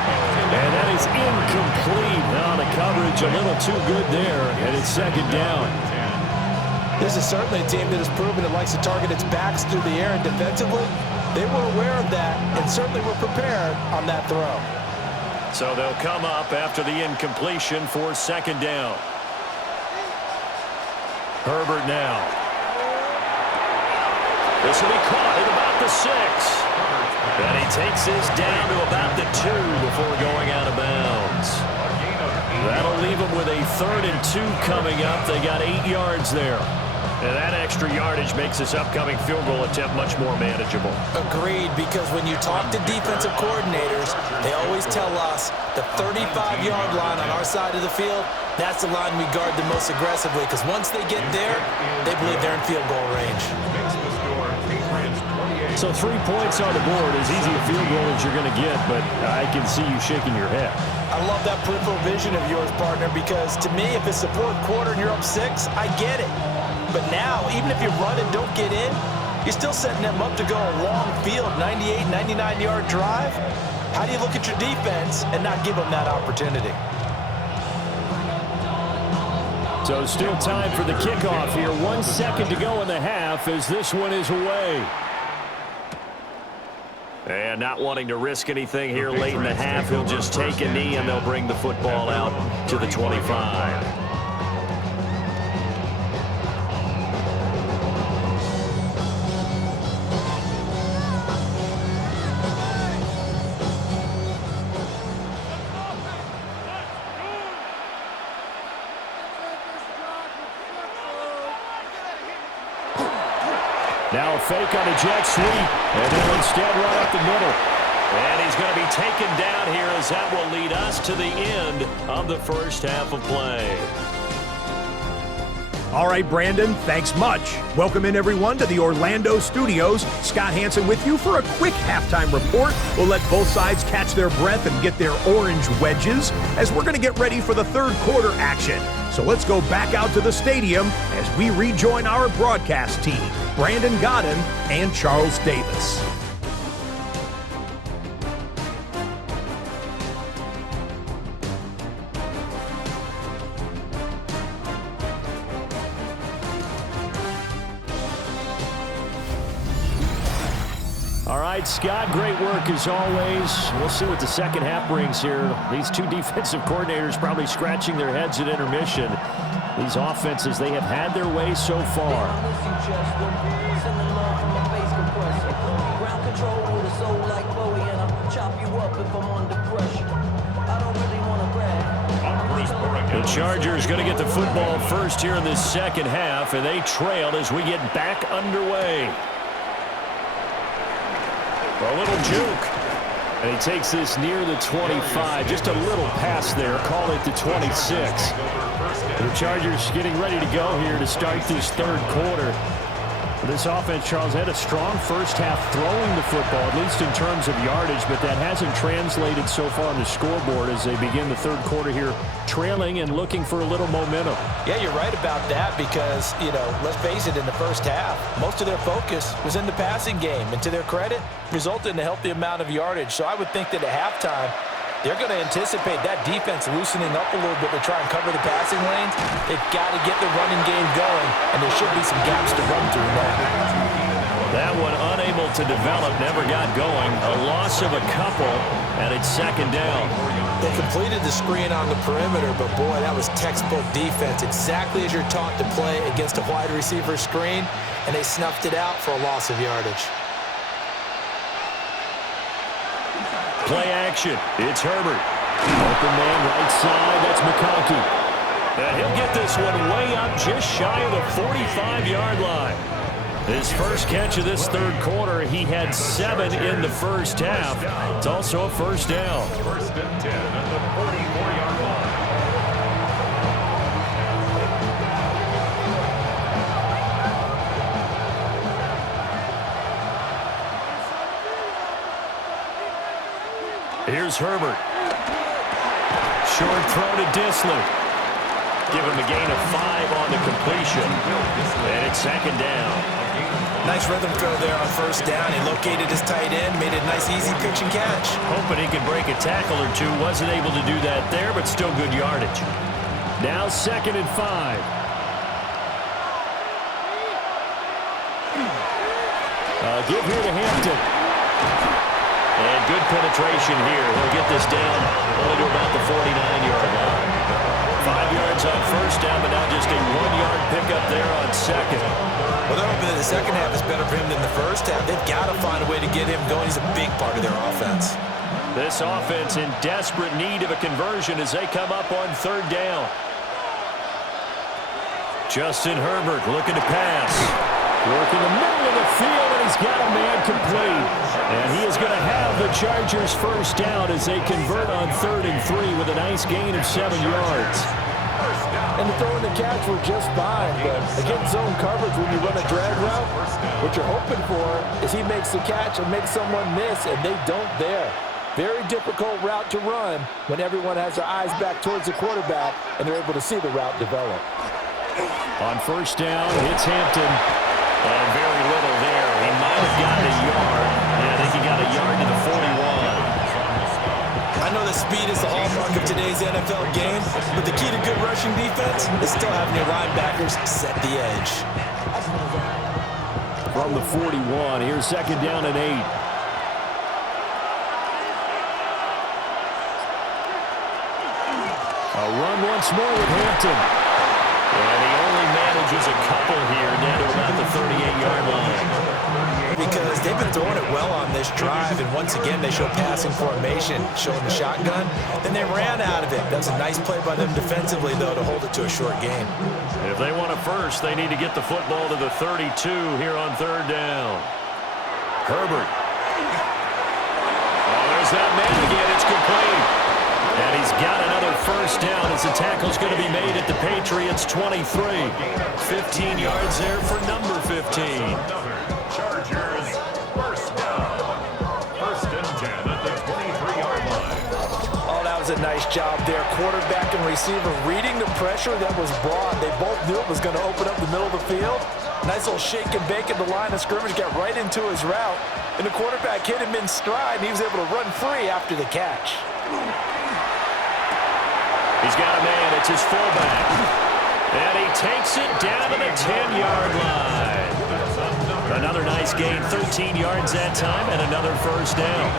And that is incomplete. Now the coverage a little too good there, and it's 2nd down. This is certainly a team that has proven it likes to target its backs through the air, and defensively, they were aware of that and certainly were prepared on that throw. So they'll come up after the incompletion for 2nd down. Herbert now. This will be caught at about the 6. And he takes this down to about the 2 before going out of bounds. That'll leave him with a 3rd and 2 coming up. They got 8 yards there. And that extra yardage makes this upcoming field goal attempt much more manageable. Agreed, because when you talk to defensive coordinators, they always tell us the 35-yard line on our side of the field, that's the line we guard the most aggressively, because once they get there, they believe they're in field goal range. So 3 points on the board, as easy a field goal as you're going to get, but I can see you shaking your head. I love that peripheral vision of yours, partner, because to me, if it's the fourth quarter and you're up 6, I get it. But now, even if you run and don't get in, you're still setting them up to go a long field, 98, 99-yard drive. How do you look at your defense and not give them that opportunity? So still time for the kickoff here. 1 second to go in the half as this one is away. And not wanting to risk anything here late in the half, he'll just take a knee and they'll bring the football out to the 25. Now a fake on a jet sweep, and they'll instead run up the middle. And he's going to be taken down here as that will lead us to the end of the first half of play. All right, Brandon, thanks much. Welcome in, everyone, to the Orlando studios. Scott Hansen with you for a quick halftime report. We'll let both sides catch their breath and get their orange wedges as we're going to get ready for the third quarter action. So let's go back out to the stadium as we rejoin our broadcast team, Brandon Godden and Charles Davis. All right, Scott, great work as always. We'll see what the second half brings here. These two defensive coordinators probably scratching their heads at intermission. These offenses, they have had their way so far. The Chargers going to get the football first here in this second half, and they trailed as we get back underway. A little juke. And he takes this near the 25. Just a little pass there. Call it the 26. The Chargers getting ready to go here to start this third quarter. This offense, Charles, had a strong first half throwing the football, at least in terms of yardage, but that hasn't translated so far on the scoreboard as they begin the third quarter here, trailing and looking for a little momentum. Yeah, you're right about that because, you know, let's face it, in the first half, most of their focus was in the passing game, and to their credit, resulted in a healthy amount of yardage. So I would think that at halftime, they're going to anticipate that defense loosening up a little bit to try and cover the passing lanes. They've got to get the running game going, and there should be some gaps to run through now. That one unable to develop, never got going. A loss of a couple, and it's second down. They completed the screen on the perimeter, but boy, that was textbook defense, exactly as you're taught to play against a wide receiver screen, and they snuffed it out for a loss of yardage. Play action. It's Herbert. Open man right side. That's McConkey. And he'll get this one way up just shy of the 45-yard line. His first catch of this third quarter, he had 7 in the first half. It's also a first down. First and 10 at the 44-yard line. Here's Herbert. Short throw to Disley. Give him a gain of 5 on the completion. And it's second down. Nice rhythm throw there on first down. He located his tight end, made it a nice easy pitch and catch. Hoping he could break a tackle or two. Wasn't able to do that there, but still good yardage. Now second and 5. Give here to Hampton. And good penetration here. He'll get this down only to about the 49-yard line. 5 yards on first down, but now just a 1-yard pickup there on second. Well, they're hoping that the second half is better for him than the first half. They've got to find a way to get him going. He's a big part of their offense. This offense in desperate need of a conversion as they come up on third down. Justin Herbert looking to pass. Working the middle of the field, and he's got a man complete. And he is going to have the Chargers first down as they convert on 3rd and 3 with a nice gain of 7 yards. And the throw and the catch were just fine, but against zone coverage when you run a drag route, what you're hoping for is he makes the catch and makes someone miss, and they don't there. Very difficult route to run when everyone has their eyes back towards the quarterback and they're able to see the route develop. On first down, it's Hampton. And very little there. He might have gotten a yard. Yeah, I think he got a yard to the 41. I know that speed is the hallmark of today's NFL game, but the key to good rushing defense is still having your linebackers set the edge. From the 41, here's 2nd down and 8. A run once more with Hampton. And he only manages a couple here down to about the 38-yard line. Because they've been throwing it well on this drive, and once again they show passing formation, showing the shotgun. Then they ran out of it. That's a nice play by them defensively, though, to hold it to a short game. If they want a first, they need to get the football to the 32 here on 3rd down. Herbert. Oh, there's that man again. It's complete. And he's got another first down as the tackle's going to be made at the Patriots' 23. 15 yards there for number 15. Chargers, first down. 1st and 10 at the 23-yard line. Oh, that was a nice job there. Quarterback and receiver reading the pressure that was brought. They both knew it was going to open up the middle of the field. Nice little shake and bake at the line of scrimmage, got right into his route. And the quarterback hit him in stride, and he was able to run free after the catch. He's got a man. It's his fullback. And he takes it down to the 10-yard line. Another nice gain, 13 yards that time, and another first down.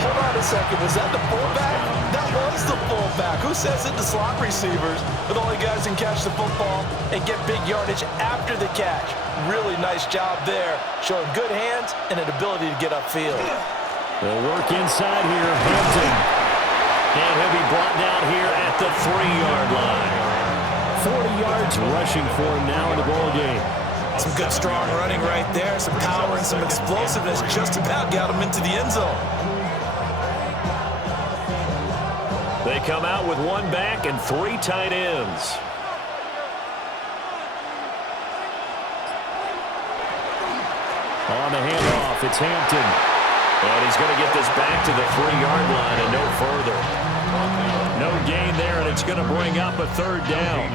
Hold on a second. Was that the fullback? That was the fullback. Who says it? The slot receivers. But only guys can catch the football and get big yardage after the catch. Really nice job there, showing good hands and an ability to get upfield. They'll work inside here. Hampton. And he'll be brought down here at the 3-yard line. 40 yards rushing for him now in the ball game. Some good, strong running right there. Some power and some explosiveness just about got him into the end zone. They come out with 1 back and 3 tight ends. On the handoff, it's Hampton. And he's going to get this back to the 3-yard line and no further. No gain there, and it's going to bring up a 3rd down.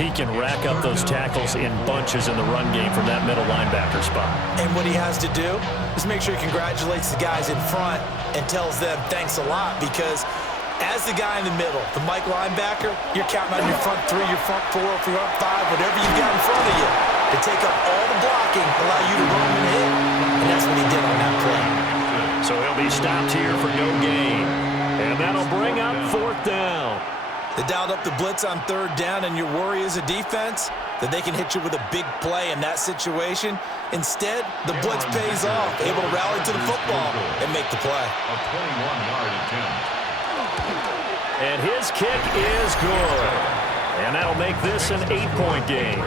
He can rack up those tackles in bunches in the run game from that middle linebacker spot. And what he has to do is make sure he congratulates the guys in front and tells them thanks a lot, because as the guy in the middle, the Mike linebacker, you're counting on your front 3, your front 4, front 5, whatever you've got in front of you to take up all the blocking, allow you to run and hit. And that's what he did on that play. So he'll be stopped here for no gain. And that'll bring up 4th down. They dialed up the blitz on 3rd down, and your worry as a defense that they can hit you with a big play in that situation. Instead, the blitz pays off, able to rally to the football and make the play. A 21-yard attempt. And his kick is good. And that'll make this an 8-point game.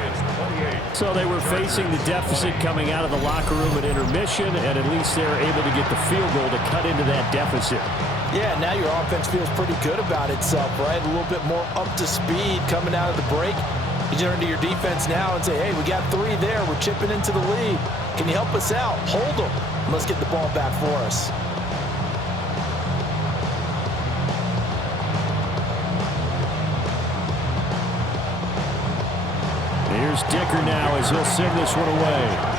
So they were facing the deficit coming out of the locker room at intermission, and at least they're able to get the field goal to cut into that deficit. Yeah, now your offense feels pretty good about itself, right? A little bit more up to speed coming out of the break. You turn to your defense now and say, hey, we got 3 there. We're chipping into the lead. Can you help us out? Hold them. Let's get the ball back for us. Here's Dicker now as he'll send this one away.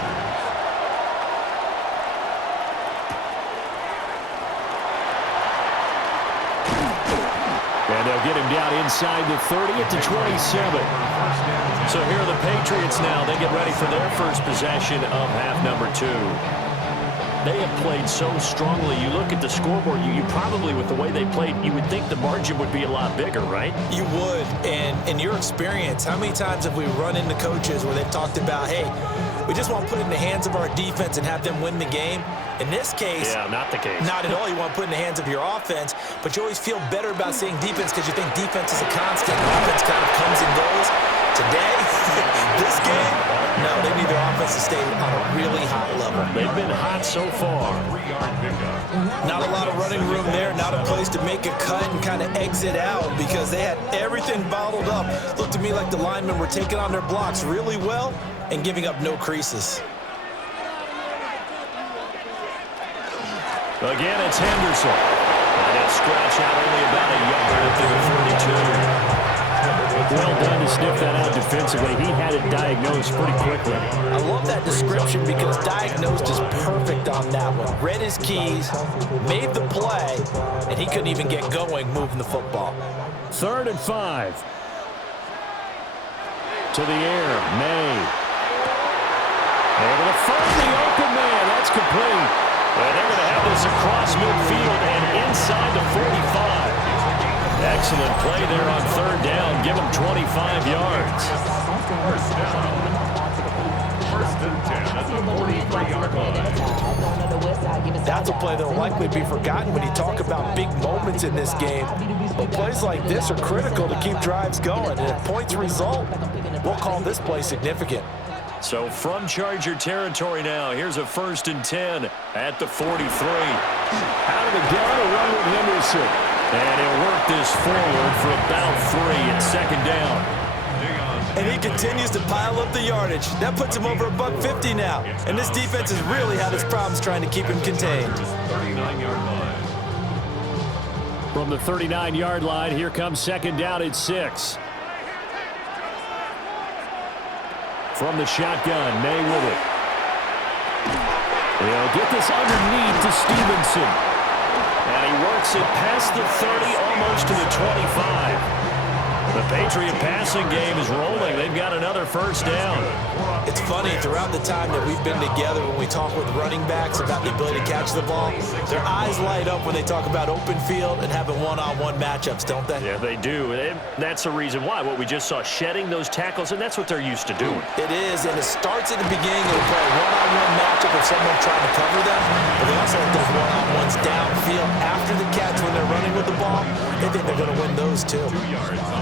And they'll get him down inside the 30 at the 27. So here are the Patriots now. They get ready for their first possession of half number 2. They have played so strongly. You look at the scoreboard, you probably, with the way they played, you would think the margin would be a lot bigger, right? You would. And in your experience, how many times have we run into coaches where they've talked about, hey, we just want to put it in the hands of our defense and have them win the game? In this case, yeah, not the case. Not at all. You want to put it in the hands of your offense, but you always feel better about saying defense because you think defense is a constant. Offense kind of comes and goes. Today, this game, no, they need their offense to stay on a really high level. They've been hot so far. Not a lot of running room there, not a place to make a cut and kind of exit out because they had everything bottled up. Looked to me like the linemen were taking on their blocks really well and giving up no creases. Again, it's Henderson. And he'll scratch out only about a yard up to the 42. Well done to sniff that out defensively. He had it diagnosed pretty quickly. I love that description because diagnosed is perfect on that one. Read his keys, made the play, and he couldn't even get going moving the football. 3rd and 5. To the air, May. Able to find the open man. That's complete. And they're going to have this across midfield and inside the 45. Excellent play there on 3rd down. Give them 25 yards. First down. 1st and 10 at the 43-yard line. That's a play that will likely be forgotten when you talk about big moments in this game. But plays like this are critical to keep drives going. And if points result, we'll call this play significant. So from Charger territory now, here's a 1st and 10 at the 43. Out of the gun, a run with Henderson. And he'll work this forward for about 3 at 2nd down. And he continues to pile up the yardage. That puts him over $150 now. And this defense has really had its problems trying to keep him contained. 39-yard line. From the 39-yard line, here comes 2nd down at 6. From the shotgun, May with it. He'll get this underneath to Stevenson. And he works it past the 30, almost to the 25. The Patriot passing game is rolling. They've got another 1st down. It's funny, throughout the time that we've been together, when we talk with running backs about the ability to catch the ball, their eyes light up when they talk about open field and having one-on-one matchups, don't they? Yeah, they do. And that's the reason why. What we just saw, shedding those tackles, and that's what they're used to doing. It is, and it starts at the beginning of the play. One-on-one matchup if someone's trying to cover them, but they also have those one-on-ones downfield after the catch when they're running with the ball. They think they're going to win those, too.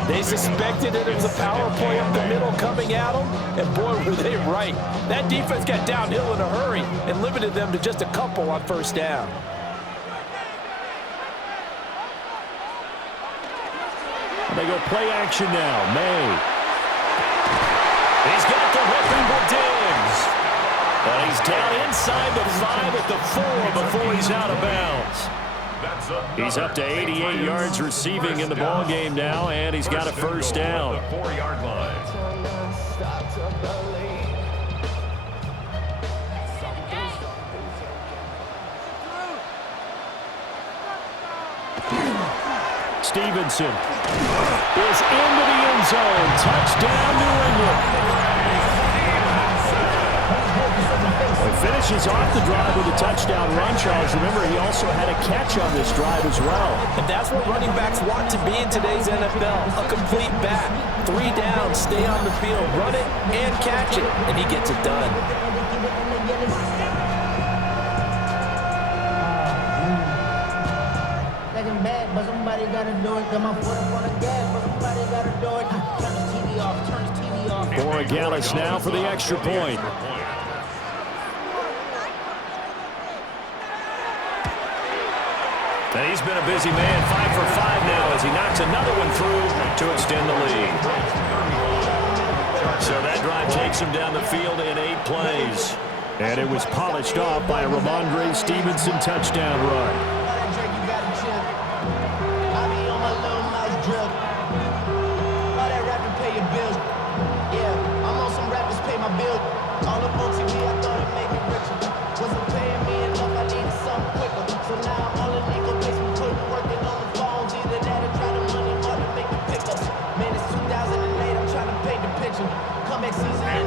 They suspected it was a power play up the middle coming at them, and boy, were they right. That defense got downhill in a hurry and limited them to just a couple on 1st down. They go play action now. May. He's got the hook for Diggs. And he's down inside the 5 at the 4 before he's out of bounds. He's up to 88 yards receiving in the ball game now, and he's got a 1st down. 4-yard line. Stevenson is into the end zone. Touchdown, New England. He finishes off the drive with a touchdown run, Charles. Remember, he also had a catch on this drive as well. And that's what running backs want to be in today's NFL, a complete back. 3 downs, stay on the field, run it and catch it, and he gets it done. Bad, but somebody gotta do it. Got my foot up on the gas, but somebody gotta do it. Turn the TV off, turn the TV off. Borregales now for the extra point. And he's been a busy man, 5 for 5 now as he knocks another one through to extend the lead. So that drive takes him down the field in 8 plays. And it was polished off by a Ramondre Stevenson touchdown run.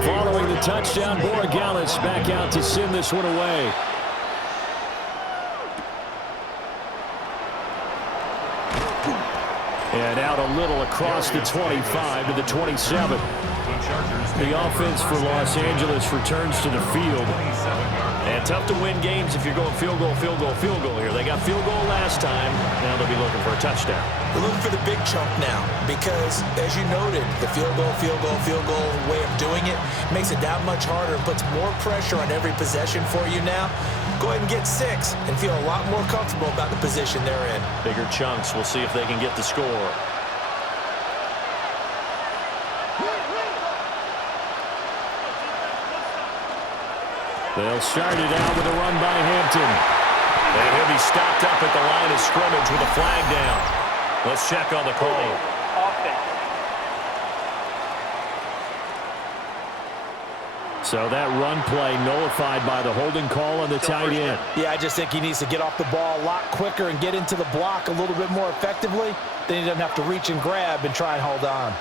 Following the touchdown, Borregales back out to send this one away. And out a little across the 25 to the 27. The offense for Los Angeles returns to the field. And tough to win games if you're going field goal, field goal, field goal here. They got field goal last time. Now they'll be looking for a touchdown. We're looking for the big chunk now because, as you noted, the field goal way of doing it makes it that much harder and puts more pressure on every possession for you now. Go ahead and get 6 and feel a lot more comfortable about the position they're in. Bigger chunks. We'll see if they can get the score. They'll start it out with a run by Hampton. And he'll be stopped up at the line of scrimmage with a flag down. Let's check on the call. So that run play nullified by the holding call on the tight end. Yeah, I just think he needs to get off the ball a lot quicker and get into the block a little bit more effectively. Then he doesn't have to reach and grab and try and hold on.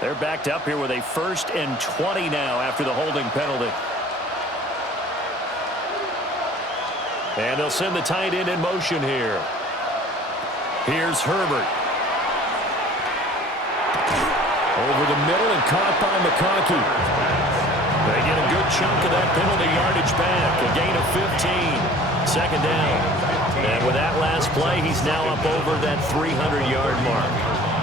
They're backed up here with a 1st and 20 now after the holding penalty. And they'll send the tight end in motion here. Here's Herbert. Over the middle and caught by McConkey. They get a good chunk of that penalty yardage back. A gain of 15. 2nd down. And with that last play, he's now up over that 300-yard mark.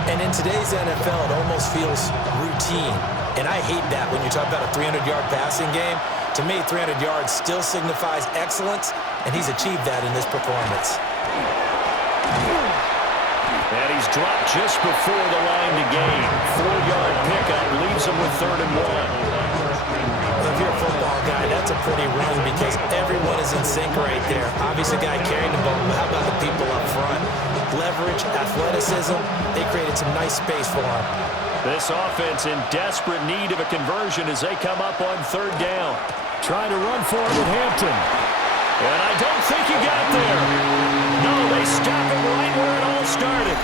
And in today's NFL, it almost feels routine. And I hate that when you talk about a 300-yard passing game. To me, 300 yards still signifies excellence, and he's achieved that in this performance. And he's dropped just before the line to gain. 4-yard pickup leaves him with 3rd and 1. Well, if you're a football guy, that's a pretty run because everyone is in sync right there. Obviously, the guy carrying the ball, but how about the people up front? Leverage, athleticism, they created some nice space for him. This offense in desperate need of a conversion as they come up on 3rd down. Trying to run for it with Hampton. And I don't think he got there. No, they stop it right where it all started.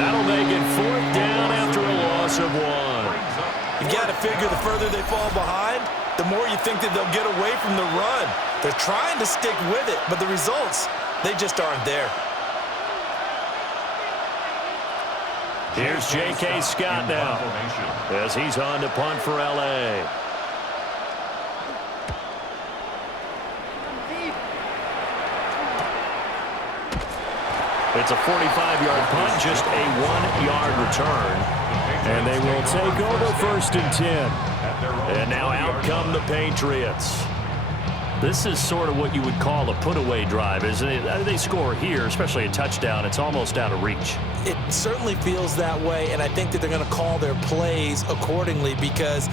That'll make it 4th down after a loss of 1. You got to figure the further they fall behind, the more you think that they'll get away from the run. They're trying to stick with it, but the results, they just aren't there. Here's J.K. Scott now as he's on to punt for L.A. It's a 45-yard punt, just a 1-yard return. And they will take over 1st and 10. And now out come the Patriots. This is sort of what you would call a put-away drive, isn't it? They score here, especially a touchdown. It's almost out of reach. It certainly feels that way, and I think that they're going to call their plays accordingly because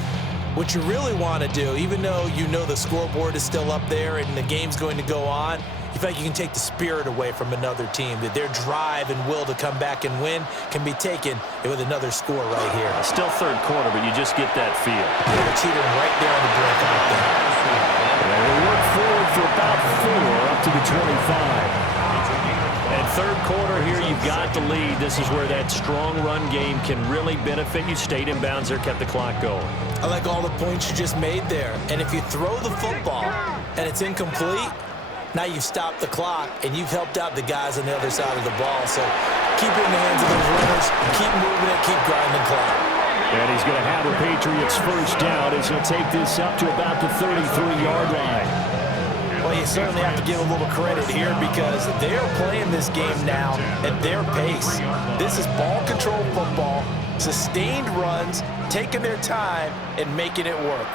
what you really want to do, even though you know the scoreboard is still up there and the game's going to go on, you feel like you can take the spirit away from another team, that their drive and will to come back and win can be taken with another score right here. Still 3rd quarter, but you just get that feel. Yeah, they're teetering right there on the brink out there. And they work forward for about 4 up to the 25. And 3rd quarter here, you've got the lead. This is where that strong run game can really benefit you. Stayed in bounds there, kept the clock going. I like all the points you just made there. And if you throw the football and it's incomplete, now you've stopped the clock and you've helped out the guys on the other side of the ball. So keep it in the hands of those runners, keep moving it, keep grinding the clock. And he's going to have the Patriots 1st down as he'll take this up to about the 33-yard line. Well, you certainly have to give a little credit here because they're playing this game now at their pace. This is ball control football, sustained runs, taking their time and making it work.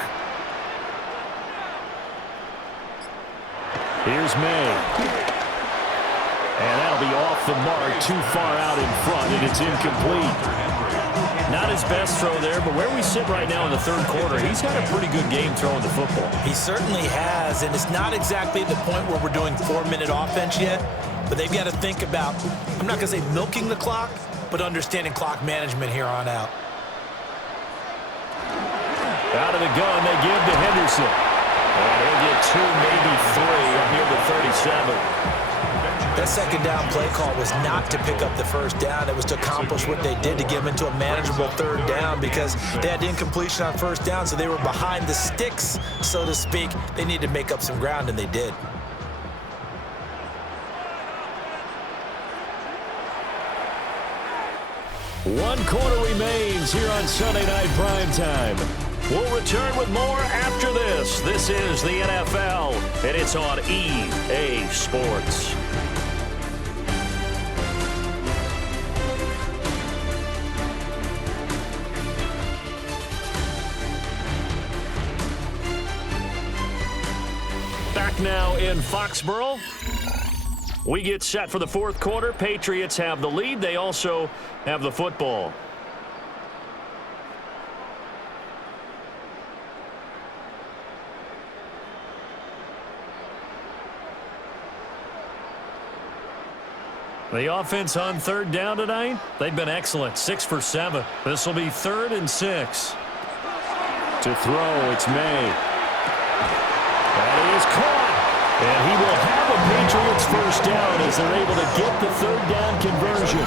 Here's May. And that'll be off the mark, too far out in front, and it's incomplete. Not his best throw there, but where we sit right now in the 3rd quarter, he's had a pretty good game throwing the football. He certainly has, and it's not exactly the point where we're doing 4-minute offense yet, but they've got to think about, I'm not going to say milking the clock, but understanding clock management here on out. Out of the gun, they give to Henderson. And he'll get 2, maybe 3 up near the 37. That 2nd down play call was not to pick up the 1st down. It was to accomplish what they did to get them into a manageable 3rd down because they had incompletion on 1st down, so they were behind the sticks, so to speak. They needed to make up some ground, and they did. 1 quarter remains here on Sunday Night Primetime. We'll return with more after this. This is the NFL, and it's on EA Sports. Back now in Foxborough. We get set for the fourth quarter. Patriots have the lead. They also have the football. The offense on third down tonight, they've been excellent. 6 for 7. This will be 3rd and 6. To throw, it's May. That is caught. And he will have a Patriots first down as they're able to get the third down conversion.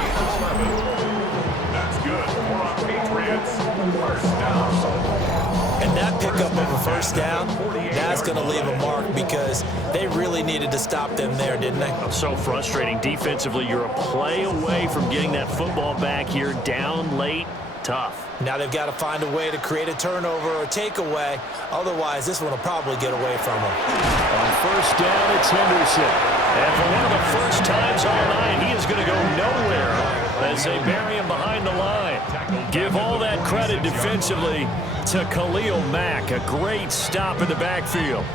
That's good for our Patriots. First down. And that pickup of a first down, that's going to leave a mark because they really needed to stop them there, didn't they? So frustrating. Defensively, you're a play away from getting that football back here down late. Tough. Now they've got to find a way to create a turnover or takeaway. Otherwise, this one will probably get away from them. On first down, it's Henderson. And for one of the first times all night, he is going to go nowhere as they bury him behind the line. Give all that credit defensively to Khalil Mack. A great stop in the backfield.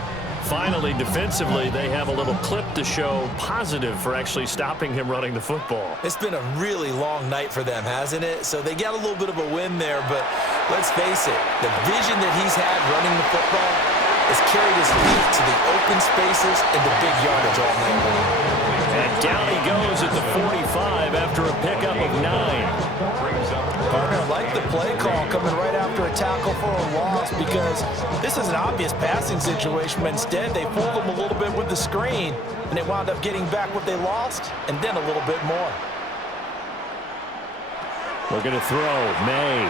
Finally, defensively, they have a little clip to show positive for actually stopping him running the football. It's been a really long night for them, hasn't it? So they got a little bit of a win there, but let's face it, the vision that he's had running the football has carried his feet to the open spaces and the big yardage all night long. And down he goes at the 45 after a pickup of 9. Partner, I like the play call coming right after a tackle for a loss because this is an obvious passing situation, but instead they fooled them a little bit with the screen, and they wound up getting back what they lost and then a little bit more. Looking to throw, May.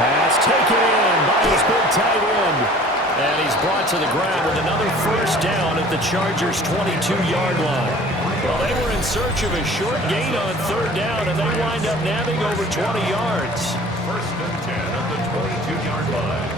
Pass taken in by his big tight end. And he's brought to the ground with another first down at the Chargers' 22-yard line. Well, they were in search of a short gain on third down, and they wind up nabbing over 20 yards. First and 10 at the 22-yard line.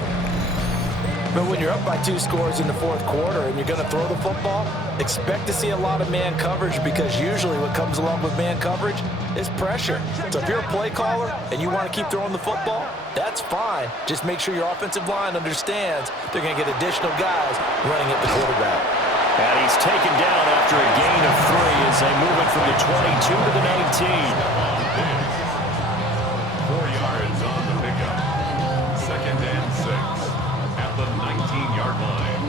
But when you're up by 2 scores in the fourth quarter and you're going to throw the football, expect to see a lot of man coverage because usually what comes along with man coverage is pressure. So if you're a play caller and you want to keep throwing the football, that's fine. Just make sure your offensive line understands they're going to get additional guys running at the quarterback. And he's taken down after a gain of 3 as they move it from the 22 to the 19. 4 yards on the pickup. 2nd and 6 at the 19-yard line.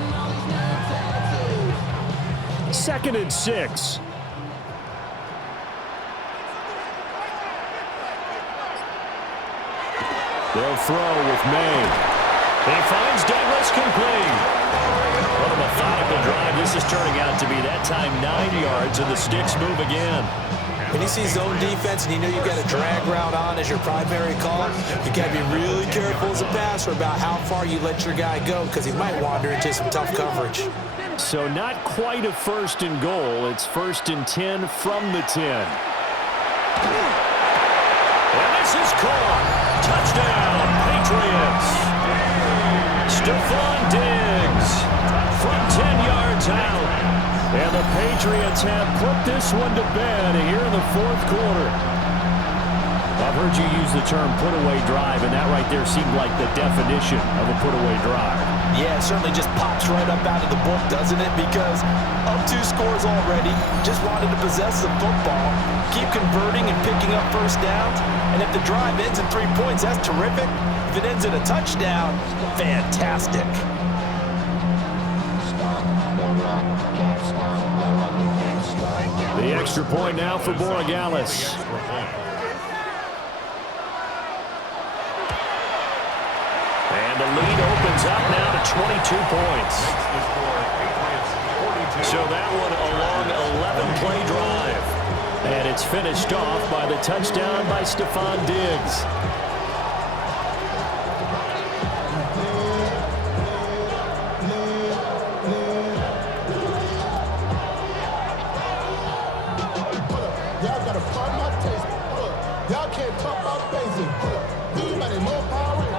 2nd and 6. They'll throw with May. He finds Douglas complete. What a methodical drive. This is turning out to be that time 9 yards, and the sticks move again. When you see zone defense and you know you've got a drag route on as your primary call, you got to be really careful as a passer about how far you let your guy go because he might wander into some tough coverage. So not quite a 1st and goal. It's 1st and 10 from the 10. And this is caught. Touchdown, Patriots. Stephon Diggs from 10 yards out. And the Patriots have put this one to bed here in the fourth quarter. I've heard you use the term put-away drive, and that right there seemed like the definition of a put-away drive. Yeah, it certainly just pops right up out of the book, doesn't it? Because up 2 scores already, just wanted to possess the football, keep converting and picking up first downs. And if the drive ends in 3 points, that's terrific. If it ends in a touchdown, fantastic. The extra point now for Borregales. And the lead opens up now to 22 points. So that one a long 11-play drive. And it's finished off by the touchdown by Stephon Diggs. Y'all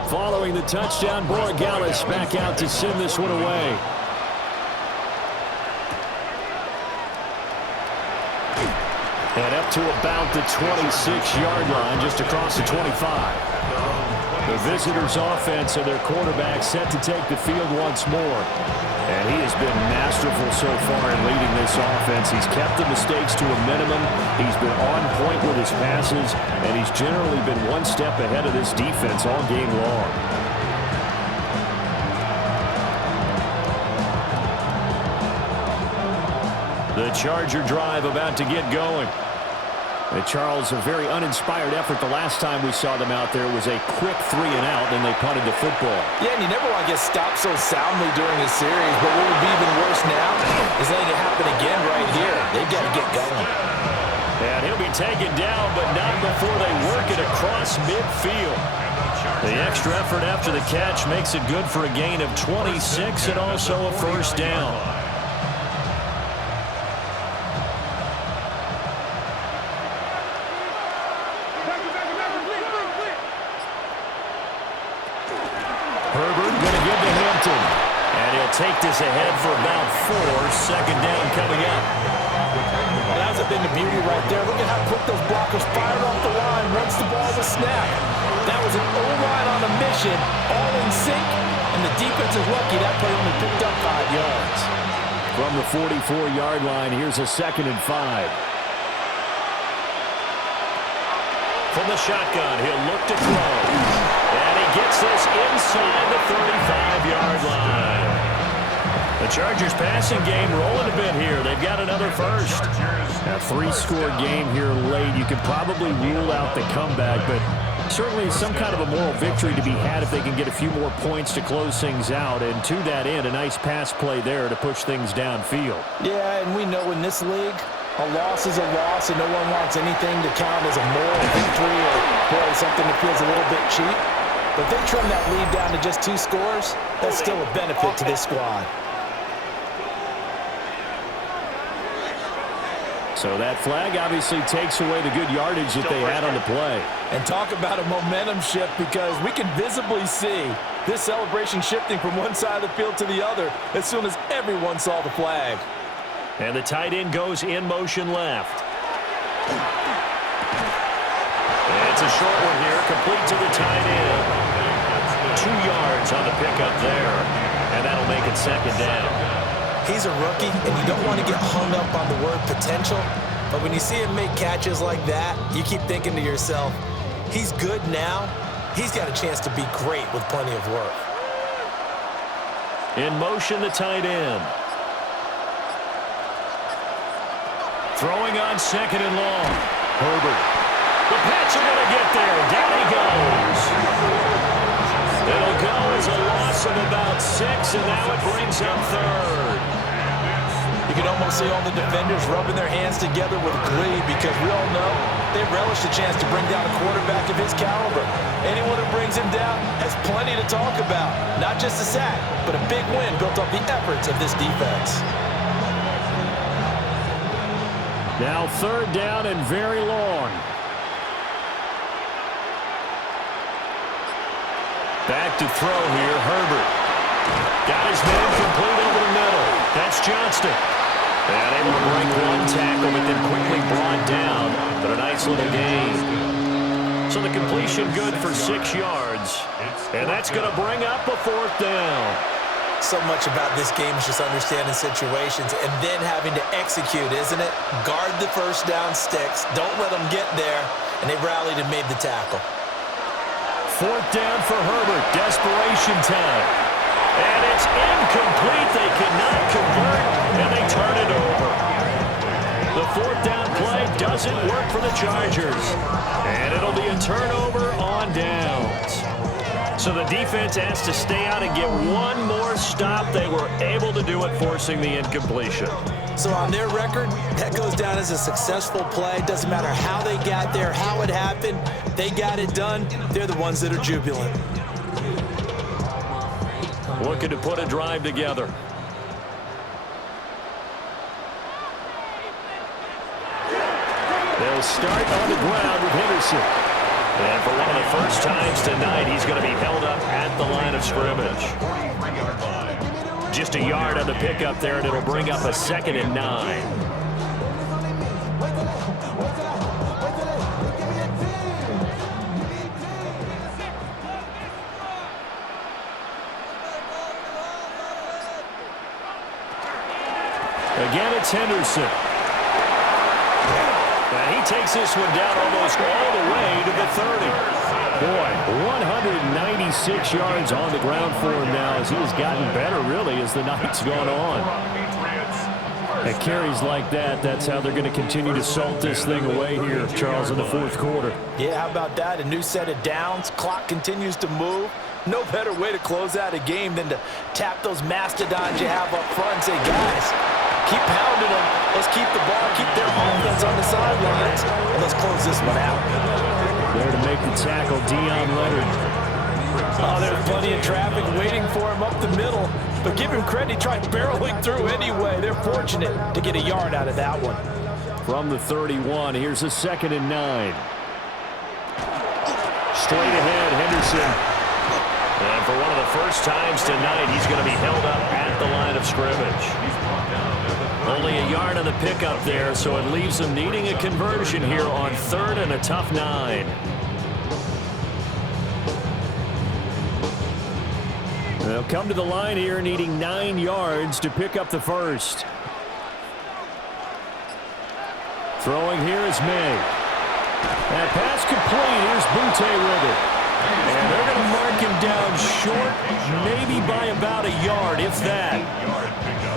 Following the touchdown, Borregales back out to send this one away. And up to about the 26-yard line, just across the 25. The visitors' offense and their quarterback set to take the field once more. And he has been masterful so far in leading this offense. He's kept the mistakes to a minimum. He's been on point with his passes, and he's generally been one step ahead of this defense all game long. The Charger drive about to get going. And Charles, a very uninspired effort the last time we saw them out there was a quick 3-and-out, and they punted the football. Yeah, and you never want to get stopped so soundly during a series, but what would be even worse now is letting it happen again right here. They've got to get going. And he'll be taken down, but not before they work it across midfield. The extra effort after the catch makes it good for a gain of 26 and also a first down. Take this ahead for about 4. Second down coming up. Well, that's been the beauty right there. Look at how quick those blockers fired off the line once the ball was snapped. That was an O-line on a mission, all in sync, and the defense is lucky that play only picked up 5 yards. From the 44-yard line, here's a 2nd and 5. From the shotgun, he'll look to throw. And he gets this inside the 35-yard line. The Chargers passing game rolling a bit here. They've got another first. A 3-score game here late. You could probably rule out the comeback, but certainly some kind of a moral victory to be had if they can get a few more points to close things out. And to that end, a nice pass play there to push things downfield. Yeah, and we know in this league, a loss is a loss, and no one wants anything to count as a moral victory or boy, something that feels a little bit cheap. But if they trim that lead down to just 2 scores, that's still a benefit to this squad. So that flag obviously takes away the good yardage that they had on the play. And talk about a momentum shift, because we can visibly see this celebration shifting from one side of the field to the other as soon as everyone saw the flag. And the tight end goes in motion left. And it's a short one here, complete to the tight end. 2 yards on the pickup there, and that'll make it 2nd down. He's a rookie, and you don't want to get hung up on the word potential, but when you see him make catches like that, you keep thinking to yourself, he's good now. He's got a chance to be great with plenty of work. In motion, the tight end. Throwing on 2nd and long. Herbert. The patch are going to get there. Down he goes. It'll go as a loss of about 6, and now it brings up 3rd. You can almost see all the defenders rubbing their hands together with glee, because we all know they relish the chance to bring down a quarterback of his caliber. Anyone who brings him down has plenty to talk about. Not just a sack, but a big win built off the efforts of this defense. Now 3rd down and very long. Back to throw here, Herbert. Got his man complete over the middle. That's Johnston. And able to break one tackle, but then quickly brought down. But a nice little gain. So the completion good for 6 yards. And that's going to bring up a 4th down. So much about this game is just understanding situations and then having to execute, isn't it? Guard the first down sticks. Don't let them get there. And they rallied and made the tackle. 4th down for Herbert. Desperation time. And it's incomplete. They cannot convert, and they turn it over. The 4th down play doesn't work for the Chargers. And it'll be a turnover on downs. So the defense has to stay out and get one more stop. They were able to do it, forcing the incompletion. So on their record, that goes down as a successful play. Doesn't matter how they got there, how it happened. They got it done. They're the ones that are jubilant. Looking to put a drive together. They'll start on the ground with Henderson. And for one of the first times tonight, he's going to be held up at the line of scrimmage. Just a yard on the pickup there, and it'll bring up a 2nd and 9. Again, it's Henderson. And he takes this one down almost all the way to the 30. Boy, 196 yards on the ground for him now as he has gotten better, really, as the night's gone on. At carries like that, that's how they're going to continue to salt this thing away here, Charles, in the 4th quarter. Yeah, how about that? A new set of downs. Clock continues to move. No better way to close out a game than to tap those mastodons you have up front and say, guys, keep pounding them. Let's keep the ball, keep their offense on the sidelines, and let's close this one out. There to make the tackle, Deion Leonard. Oh, there's plenty of traffic waiting for him up the middle. But give him credit, he tried barreling through anyway. They're fortunate to get a yard out of that one. From the 31, here's a 2nd and 9. Straight ahead, Henderson. And for one of the first times tonight, he's going to be held up at the line of scrimmage. Only a yard on the pickup there, so it leaves him needing a conversion here on 3rd and a tough 9. They'll come to the line here needing 9 yards to pick up the first. Throwing here is May. That pass complete. Here's Butte with it. And they're going to mark him down short, maybe by about a yard, if that.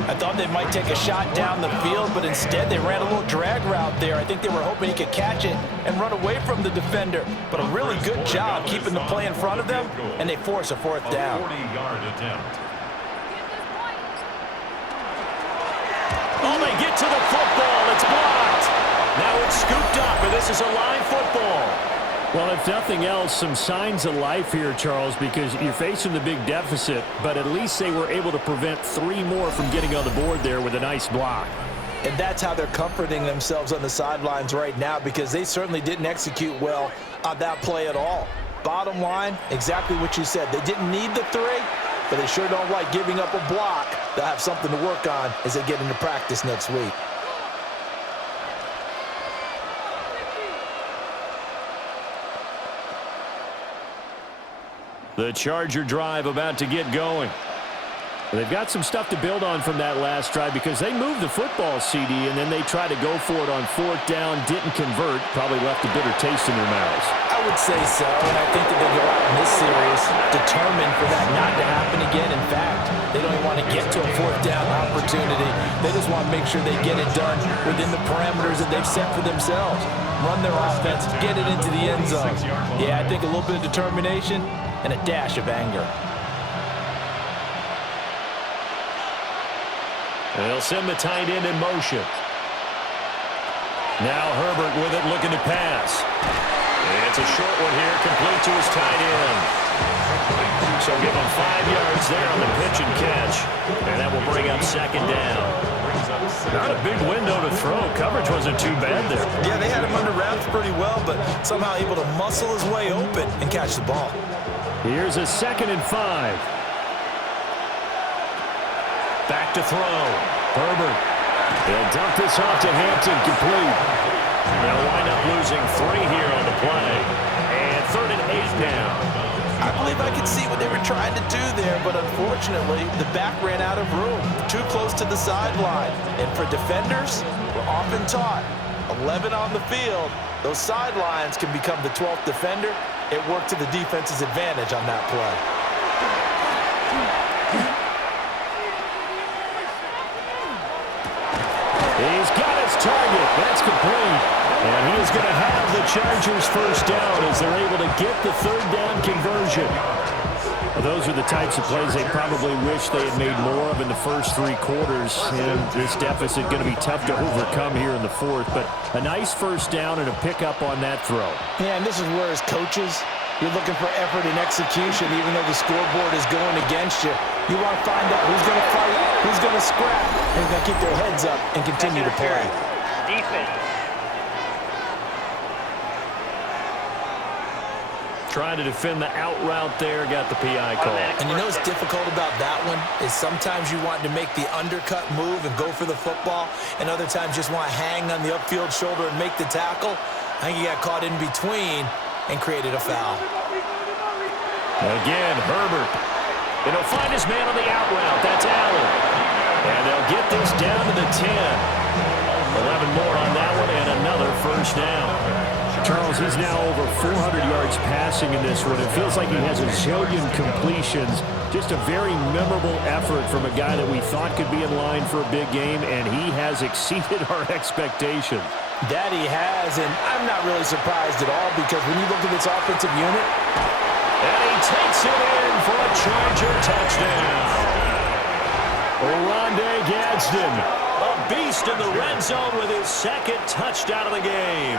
I thought they might take a shot down the field, but instead they ran a little drag route there. I think they were hoping he could catch it and run away from the defender. But a really good job keeping the play in front of them, and they force a 4th down. 40-yard attempt. Oh, they get to the football. It's blocked. Now it's scooped up, and this is a line football. Well, if nothing else, some signs of life here, Charles, because you're facing the big deficit, but at least they were able to prevent 3 more from getting on the board there with a nice block. And that's how they're comforting themselves on the sidelines right now, because they certainly didn't execute well on that play at all. Bottom line, exactly what you said. They didn't need the 3, but they sure don't like giving up a block. They'll have something to work on as they get into practice next week. The Charger drive about to get going. They've got some stuff to build on from that last drive because they moved the football, CD, and then they tried to go for it on 4th down, didn't convert, probably left a bitter taste in their mouths. I would say so, and I think that they go out in this series determined for that not to happen again. In fact, they don't even want to get to a 4th down opportunity. They just want to make sure they get it done within the parameters that they've set for themselves. Run their offense, get it into the end zone. Yeah, I think a little bit of determination and a dash of anger. They'll send the tight end in motion. Now Herbert with it, looking to pass. It's a short one here, complete to his tight end. So give him 5 yards there on the pitch and catch. And that will bring up 2nd down. Not a big window to throw. Coverage wasn't too bad there. Yeah, they had him under wraps pretty well, but somehow able to muscle his way open and catch the ball. Here's a 2nd and 5. Back to throw. Herbert. He'll dump this off to Hampton, complete. They'll wind up losing 3 here on the play. And 3rd and 8 now. I believe I could see what they were trying to do there, but unfortunately, the back ran out of room. Too close to the sideline. And for defenders, we're often taught, 11 on the field, those sidelines can become the 12th defender. It worked to the defense's advantage on that play. He's got his target. That's complete. And he is going to have the Chargers 1st down as they're able to get the 3rd down conversion. Well, those are the types of plays they probably wish they had made more of in the first 3 quarters. And this deficit going to be tough to overcome here in the 4th. But a nice 1st down and a pickup on that throw. Yeah, and this is where as coaches, you're looking for effort and execution, even though the scoreboard is going against you. You want to find out who's going to fight, who's going to scrap, and who's going to keep their heads up and continue to play. Defense. Trying to defend the out route there, got the PI call. And you know what's difficult about that one is sometimes you want to make the undercut move and go for the football, and other times just want to hang on the upfield shoulder and make the tackle. I think he got caught in between and created a foul. Again, Herbert. And he'll find his man on the out route. That's Allen. And they'll get this down to the 10. 11 more on that one and another first down. Charles, he's now over 400 yards passing in this one. It feels like he has a zillion completions. Just a very memorable effort from a guy that we thought could be in line for a big game, and he has exceeded our expectations. That he has, and I'm not really surprised at all because when you look at this offensive unit, and he takes it in for a Charger touchdown. Rondé Gadsden, a beast in the red zone with his second touchdown of the game.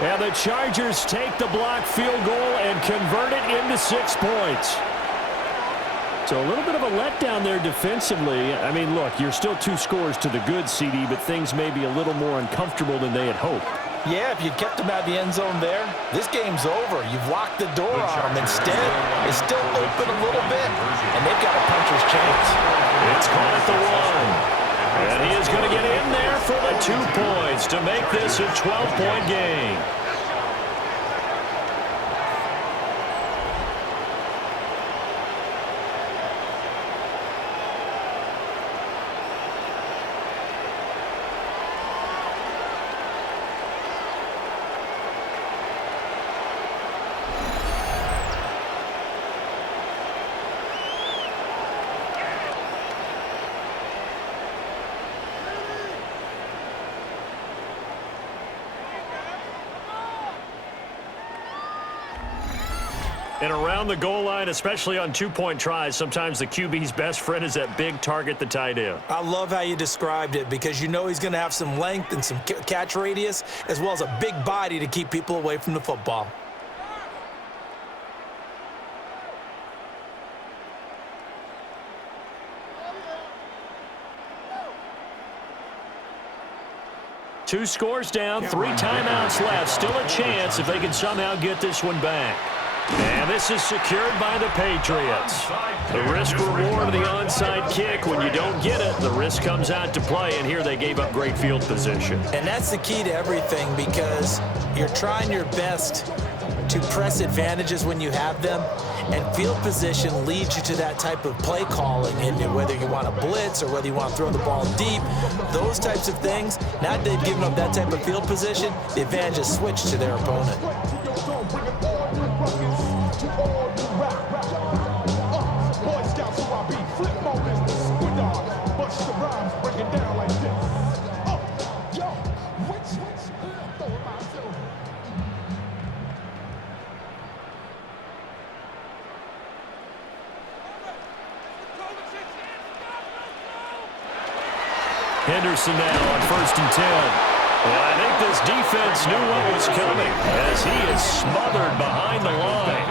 And the Chargers take the block field goal and convert it into 6 points. So a little bit of a letdown there defensively. I mean, look, you're still 2 scores to the good, CD, but things may be a little more uncomfortable than they had hoped. yeah, if you kept him out of the end zone there, this game's over. You've locked the door on him. Instead, it's still open a little bit, and they've got a puncher's chance. It's caught at the 1. And he is going to get in there for the 2 points to make this a 12-point game. And around the goal line, especially on 2-point tries, sometimes the QB's best friend is that big target, the tight end. I love how you described it because you know he's going to have some length and some catch radius as well as a big body to keep people away from the football. Two scores down, 3 timeouts left. Still a chance if they can somehow get this one back. And this is secured by the Patriots. The risk-reward of the onside kick. When you don't get it, the risk comes out to play, and here they gave up great field position. And that's the key to everything because you're trying your best to press advantages when you have them, and field position leads you to that type of play calling, and whether you want to blitz or whether you want to throw the ball deep, those types of things. Now that they've given up that type of field position, the advantage is switched to their opponent. Henderson now on 1st and 10. Well, I think this defense knew what was coming as he is smothered behind the line.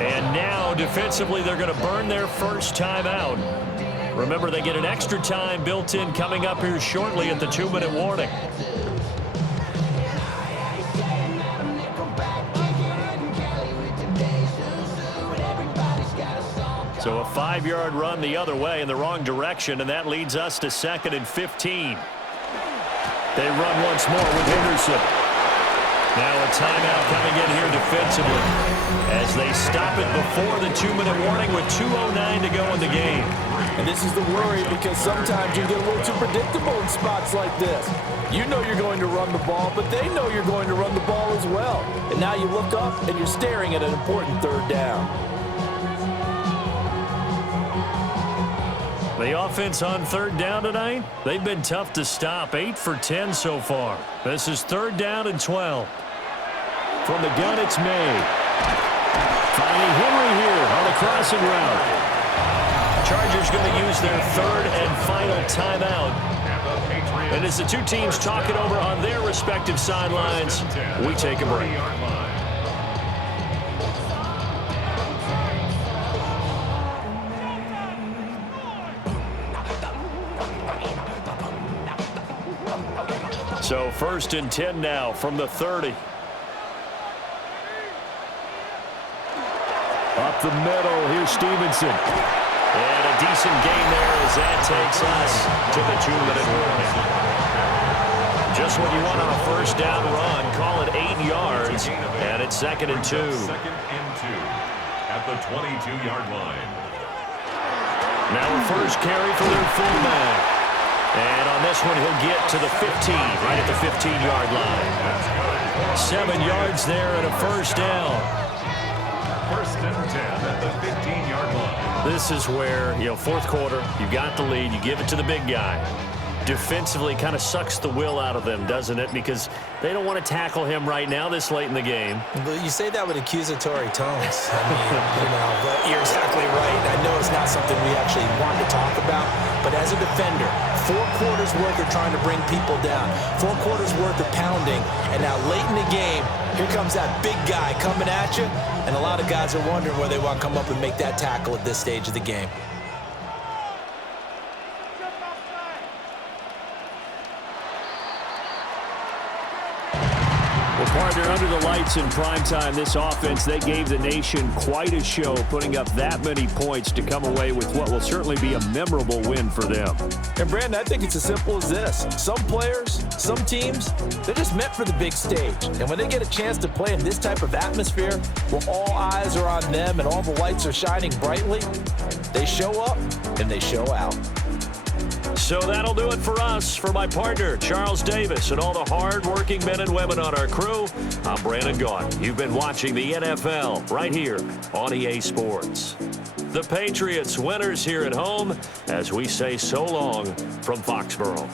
And now, defensively, they're going to burn their first time out. Remember, they get an extra time built in coming up here shortly at the 2-minute warning. So a 5-yard run the other way in the wrong direction, and that leads us to 2nd and 15. They run once more with Henderson. Now a timeout coming in here defensively as they stop it before the 2-minute warning with 2:09 to go in the game. And this is the worry because sometimes you get a little too predictable in spots like this. You know you're going to run the ball, but they know you're going to run the ball as well. And now you look up and you're staring at an important 3rd down. The offense on 3rd down tonight, they've been tough to stop. 8 for 10 so far. This is 3rd down and 12. From the gun, it's May. Finding Henry here on the crossing route. Chargers going to use their 3rd and final timeout. And as the two teams talk it over on their respective sidelines, we take a break. So 1st and 10 now from the 30. Up the middle, here's Stevenson. And a decent gain there as that takes us to the 2-minute warning. Just what you want on a first down run. Call it 8 yards, and it's 2nd and 2. 2nd and 2 at the 22-yard line. Now a first carry for their fullback. And on this one, he'll get to the 15, right at the 15-yard line. 7 yards there and a first down. 1st and 10 at the 15-yard line. This is where, fourth quarter, you got the lead, you give it to the big guy. Defensively kind of sucks the will out of them, doesn't it? Because they don't want to tackle him right now this late in the game. You say that with accusatory tones. I mean, but you're exactly right. I know it's not something we actually want to talk about, but as a defender, 4 quarters worth of trying to bring people down, 4 quarters worth of pounding, and now late in the game, here comes that big guy coming at you, and a lot of guys are wondering where they want to come up and make that tackle at this stage of the game. Well, partner, under the lights in primetime, this offense, they gave the nation quite a show, putting up that many points to come away with what will certainly be a memorable win for them. And, Brandon, I think it's as simple as this. Some players, some teams, they're just meant for the big stage. And when they get a chance to play in this type of atmosphere, where all eyes are on them and all the lights are shining brightly, they show up and they show out. So that'll do it for us. For my partner, Charles Davis, and all the hard-working men and women on our crew, I'm Brandon Gaudin. You've been watching the NFL right here on EA Sports. The Patriots winners here at home as we say so long from Foxborough.